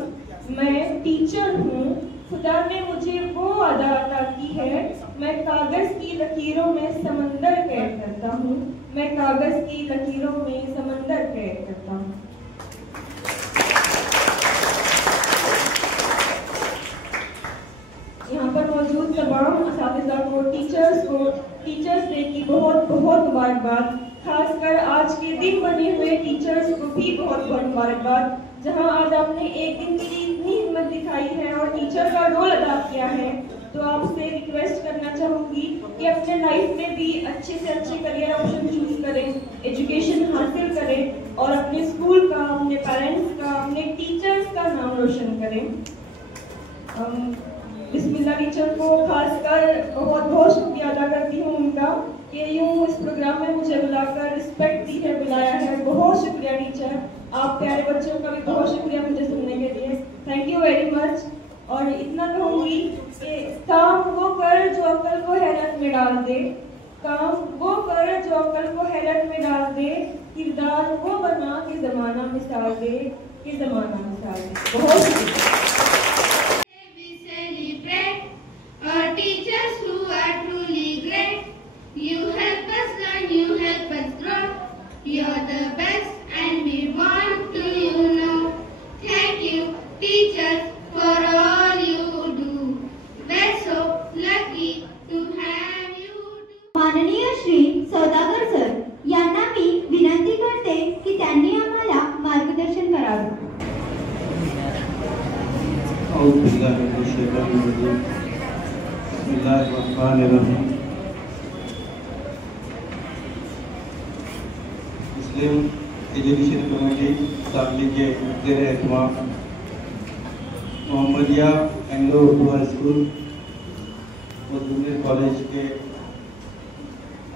मैं टीचर हूँ, खुदा ने मुझे वो अदा अता की है. मैं कागज की लकीरों में समंदर कैद करता हूँ, मैं कागज की लकीरों में समंदर कैद करता हूँ. यहाँ पर मौजूद तमाम असातिज़ा को, टीचर्स डे की बहुत बहुत मुबारकबाद. खासकर आज के दिन बने हुए टीचर्स को भी बहुत बहुत मुबारकबाद, जहाँ आज आपने एक दिन के लिए इतनी हिम्मत दिखाई है और टीचर का रोल अदा किया है. तो आपसे रिक्वेस्ट करना चाहूँगी कि अपने लाइफ में भी अच्छे से अच्छे करियर ऑप्शन चूज करें, एजुकेशन हासिल करें और अपने स्कूल का, अपने पेरेंट्स का, अपने टीचर्स का नाम रोशन करें. बिस्मिल्लाह टीचर को खासकर बहुत बहुत शुक्रिया अदा करती हूँ उनका कि यूँ इस प्रोग्राम में मुझे बुलाकर रिस्पेक्ट दी है, बुलाया है. बहुत शुक्रिया टीचर. आप प्यारे बच्चों का भी बहुत शुक्रिया मुझे सुनने के लिए. Thank you very much. और इतना कहूँगी कि काम वो कर जो अक्ल को हैरत में डाल दे, काम वो कर जो अक्ल को हैरत में डाल दे, किरदार वो बना कि ज़माना मिसाल दे, कि ज़माना मिसाल दे. बहुत शुक्रिया. Our teachers who are truly great, you help us learn, you help us grow. You're the best and we want to you know. Thank you teachers for all you do. We're so lucky to have you. माननीय श्री सौदागर sir यांना मी विनंती करते की त्यांनी आम्हाला मार्गदर्शन करावे. मुस्लिम education committee Sangli के जेर एहतमाम Mohammadia Anglo Urdu हाई school और जूनियर कॉलेज के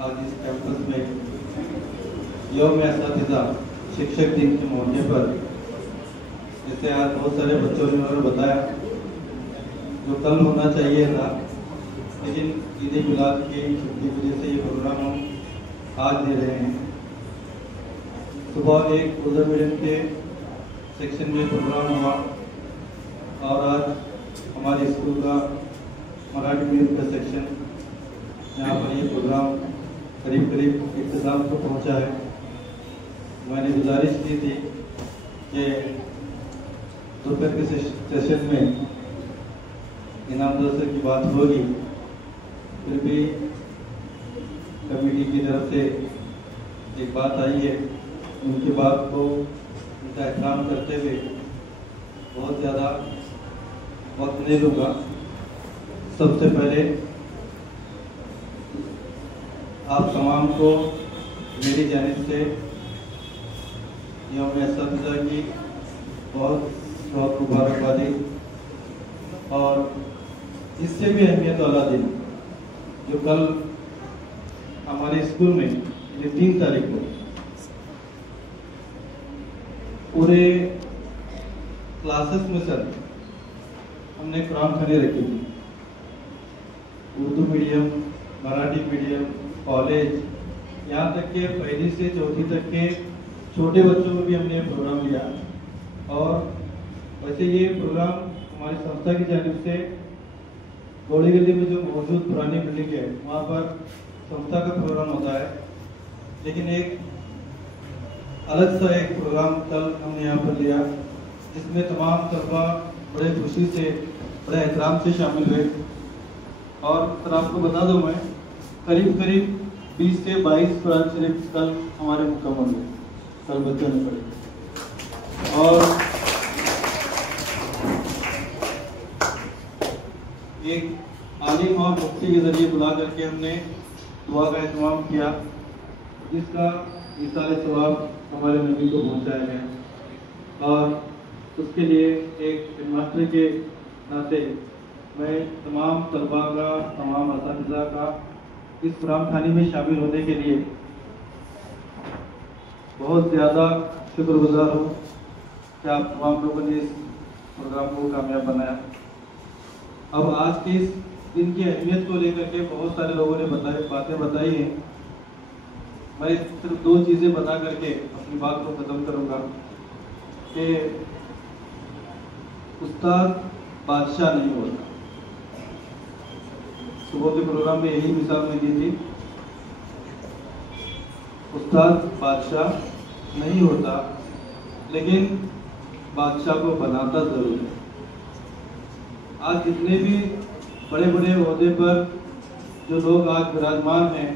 आज इस कैंपस में यौम असातिज़ा शिक्षक दिन के मौके पर, जैसे आज बहुत सारे बच्चों ने बताया, जो कल होना चाहिए था लेकिन ईद मिलाद की छुट्टी की वजह से ये प्रोग्राम हम आज दे रहे हैं. सुबह एक उर्दू मीडियम के सेक्शन में प्रोग्राम हुआ और आज हमारे स्कूल का मराठी मीडियम का सेक्शन यहाँ पर ये प्रोग्राम करीब करीब इख्तिताम को पहुँचा है. मैंने गुजारिश की थी कि दोपहर के सेशन में इनाम दोस्तों की बात होगी, फिर भी कमेटी की तरफ से एक बात आई है, उनकी बात को उनका एहतराम करते हुए बहुत ज़्यादा वक्त नहीं लूँगा। सबसे पहले आप तमाम को मेरी जानिब से यौम एसातिज़ा की बहुत बहुत मुबारकबादी और इससे भी अहमियत वाला दिन जो कल हमारे स्कूल में ये 3 तारीख को पूरे क्लासेस में सर हमने कुरान खानी रखी थी। Urdu medium, Marathi medium, college, यहाँ तक के 1ली से 4वीं तक के छोटे बच्चों में भी हमने प्रोग्राम लिया। और वैसे ये प्रोग्राम हमारी संस्था की जानिब से गौड़ी गली में जो मौजूद पुरानी बिल्डिंग है वहाँ पर संस्था का प्रोग्राम होता है, लेकिन एक अलग सा एक प्रोग्राम कल हमने यहाँ पर लिया जिसमें तमाम तलबा बड़े खुशी से, बड़े एहतराम से शामिल हुए। और सर आपको बता दूं मैं करीब 20 से 22 कुरान शरीफ कल हमारे मुकम्मल हुए, कल बच्चों ने पढ़े। और एक आलिम और मुफ्ती के जरिए बुला करके हमने दुआ का एहतमाम किया, जिसका इसाले सवाब हमारे नबी को पहुंचाया गया। और उसके लिए एक हेडमास्टर के नाते मैं तमाम तलबा का, तमाम असातिज़ा का इस कुरान खानी में शामिल होने के लिए बहुत ज़्यादा शुक्रगुजार हूँ कि आप तमाम लोगों ने इस प्रोग्राम को कामयाब बनाया। अब आज के इस दिन की अहमियत को लेकर के बहुत सारे लोगों ने बातें बताई हैं। मैं सिर्फ 2 चीज़ें बता करके अपनी बात को ख़त्म करूँगा कि उस्ताद बादशाह नहीं होता। सुबह के प्रोग्राम में यही मिसाल में दी थी, उस्ताद बादशाह नहीं होता, लेकिन बादशाह को बनाता जरूर है। आज जितने भी बड़े बड़े ओहदे पर जो लोग आज विराजमान हैं,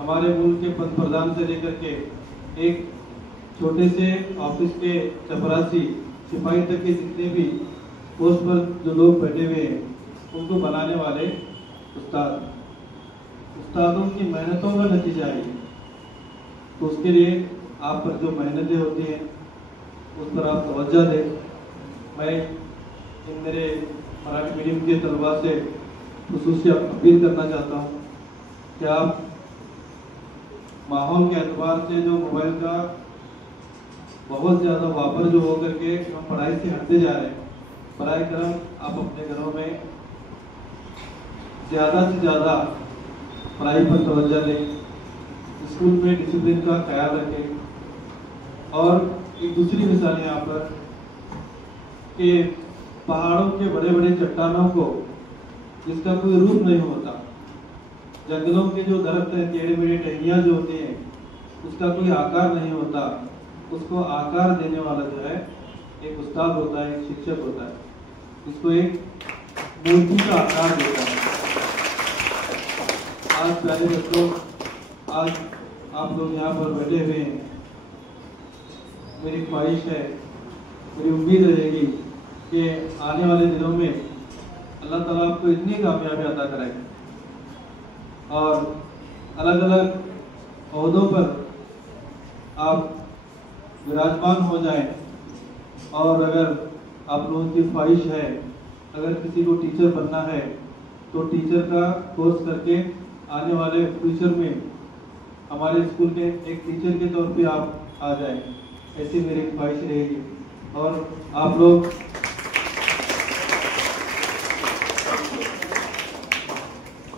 हमारे मुल्क के पंतप्रधान से लेकर के एक छोटे से ऑफिस के चपरासी, सिपाही तक के जितने भी पोस्ट पर जो लोग बैठे हुए हैं, उनको बनाने वाले उस्तादों की मेहनतों का नतीजा है। तो उसके लिए आप पर जो मेहनतें होती हैं उस पर आप तवज्जो दें। मैं इन मेरे मराठी मीडियम के तलबा से खुसूसी अपील करना चाहता हूँ कि आप माहौल के एतबार से जो मोबाइल का बहुत ज़्यादा वापर जो हो करके हम पढ़ाई से हटते जा रहे हैं, पढ़ाई करम आप अपने घरों में ज़्यादा से ज़्यादा पढ़ाई पर तवज्जो दें, स्कूल में डिसिप्लिन का ख्याल रखें। और एक दूसरी मिसाल यहाँ पर कि पहाड़ों के बड़े बड़े चट्टानों को जिसका कोई रूप नहीं होता, जंगलों के जो दरख्त हैं, टेढ़े मेढ़े टहनियाँ जो होती हैं, उसका कोई आकार नहीं होता, उसको आकार देने वाला जो है एक उस्ताद होता है, एक शिक्षक होता है, इसको एक मूर्ति का आकार देता है। आज प्यारे बच्चों, आज आप लोग यहाँ पर बैठे हुए हैं, मेरी ख्वाहिश है, मेरी उम्मीद रहेगी कि आने वाले दिनों में अल्लाह ताला आपको इतनी कामयाबी अता कराए और अलग अलग ओहदों पर आप विराजमान हो जाएं। और अगर आप लोगों की ख्वाहिश है, अगर किसी को टीचर बनना है तो टीचर का कोर्स करके आने वाले फ्यूचर में हमारे स्कूल के एक टीचर के तौर पे आप आ जाएं, ऐसी मेरी ख्वाहिश रहेगी। और आप लोग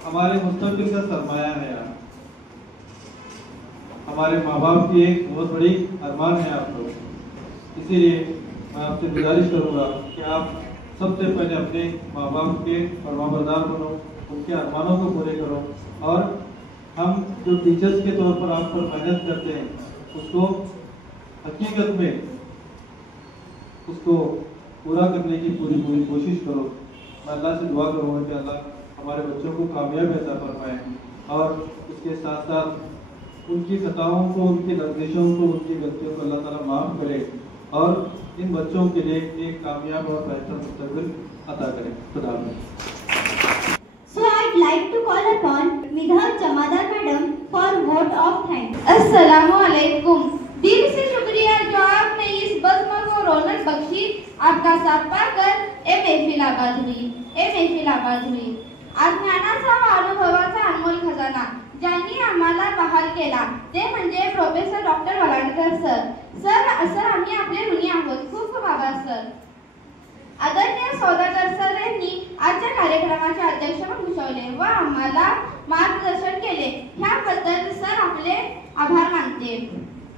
हमारे मुस्तकबिल का सरमाया है यार, हमारे माँ बाप की एक बहुत बड़ी अरमान है आप लोग। इसीलिए मैं आपसे गुजारिश करूँगा कि आप सबसे पहले अपने माँ बाप के फरमाबरदार बनो, उनके अरमानों को पूरे करो। और हम जो टीचर्स के तौर पर आप पर मेहनत करते हैं उसको हकीकत में उसको पूरा करने की पूरी कोशिश करो। मैं अल्लाह से दुआ करूँगा कि अल्लाह हमारे बच्चों को कामयाबी अता फरमाए और उसके साथ साथ उनकी खताओं को, उनकी लफ्ज़िशों को, उनकी गलतियों को अल्लाह ताला माफ़ करे और इन बच्चों के लिए एक कामयाब और बेहतर मुस्तक़बिल अता करे। खुदा हाफ़िज़। So I'd like to call upon Midhat Jamadar Madam for vote of thanks. अस्सलामुअलैकुम। दिल से शुक्रिया जो आपने इस बज़्म को रौनक बख्शी। आपका साथ पाकर ए महफिल आबाद हुई। आज ज्ञानाचा व अनुभवाचा अनमोल खजाना ज्यांनी आम्हाला बहाल केला ते म्हणजे प्रोफेसर डॉक्टर वलांडकर सर आम्ही आपले ऋणी आहोत। खूप खूप आभार सर। आदरणीय सौदागर सर यांनी आजच्या कार्यक्रमाचे अध्यक्षपद भूषवले व आम्हाला मार्गदर्शन केले, ह्याबद्दल सर आपले आभार मानते।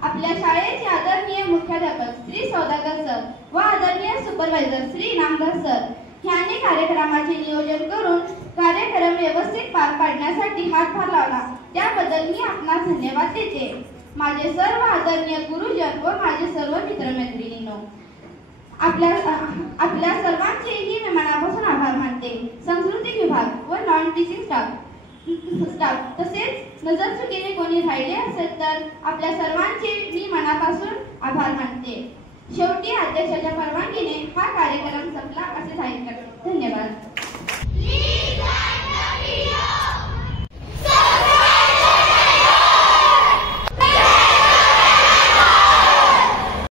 आपल्या शाळेचे आदरणीय मुख्याध्यापक श्री सौदागर सर व आदरणीय सुपरवायझर श्री इनामदार सर यांनी कार्यक्रमाचे नियोजन करून कार्यक्रम व्यवस्थित पार पाडण्यासाठी हातभार लावला, त्याबद्दल मी आपणास धन्यवाद देते। माझे सर्व आदरणीय गुरुजन व माझे सर्व मित्रमैत्रिणींनो, आपल्या सर्वांचेही मी मनापासून आभार मानते। सांस्कृतिक विभाग व नॉन टीचिंग स्टाफ तसेच नजर चुकीने कोणी राहिले असेल तर आपल्या सर्वांचे मी मनापासून आभार मानते। शेवटी अध्यक्षाच्या परवानगीने हा कार्यक्रम संपला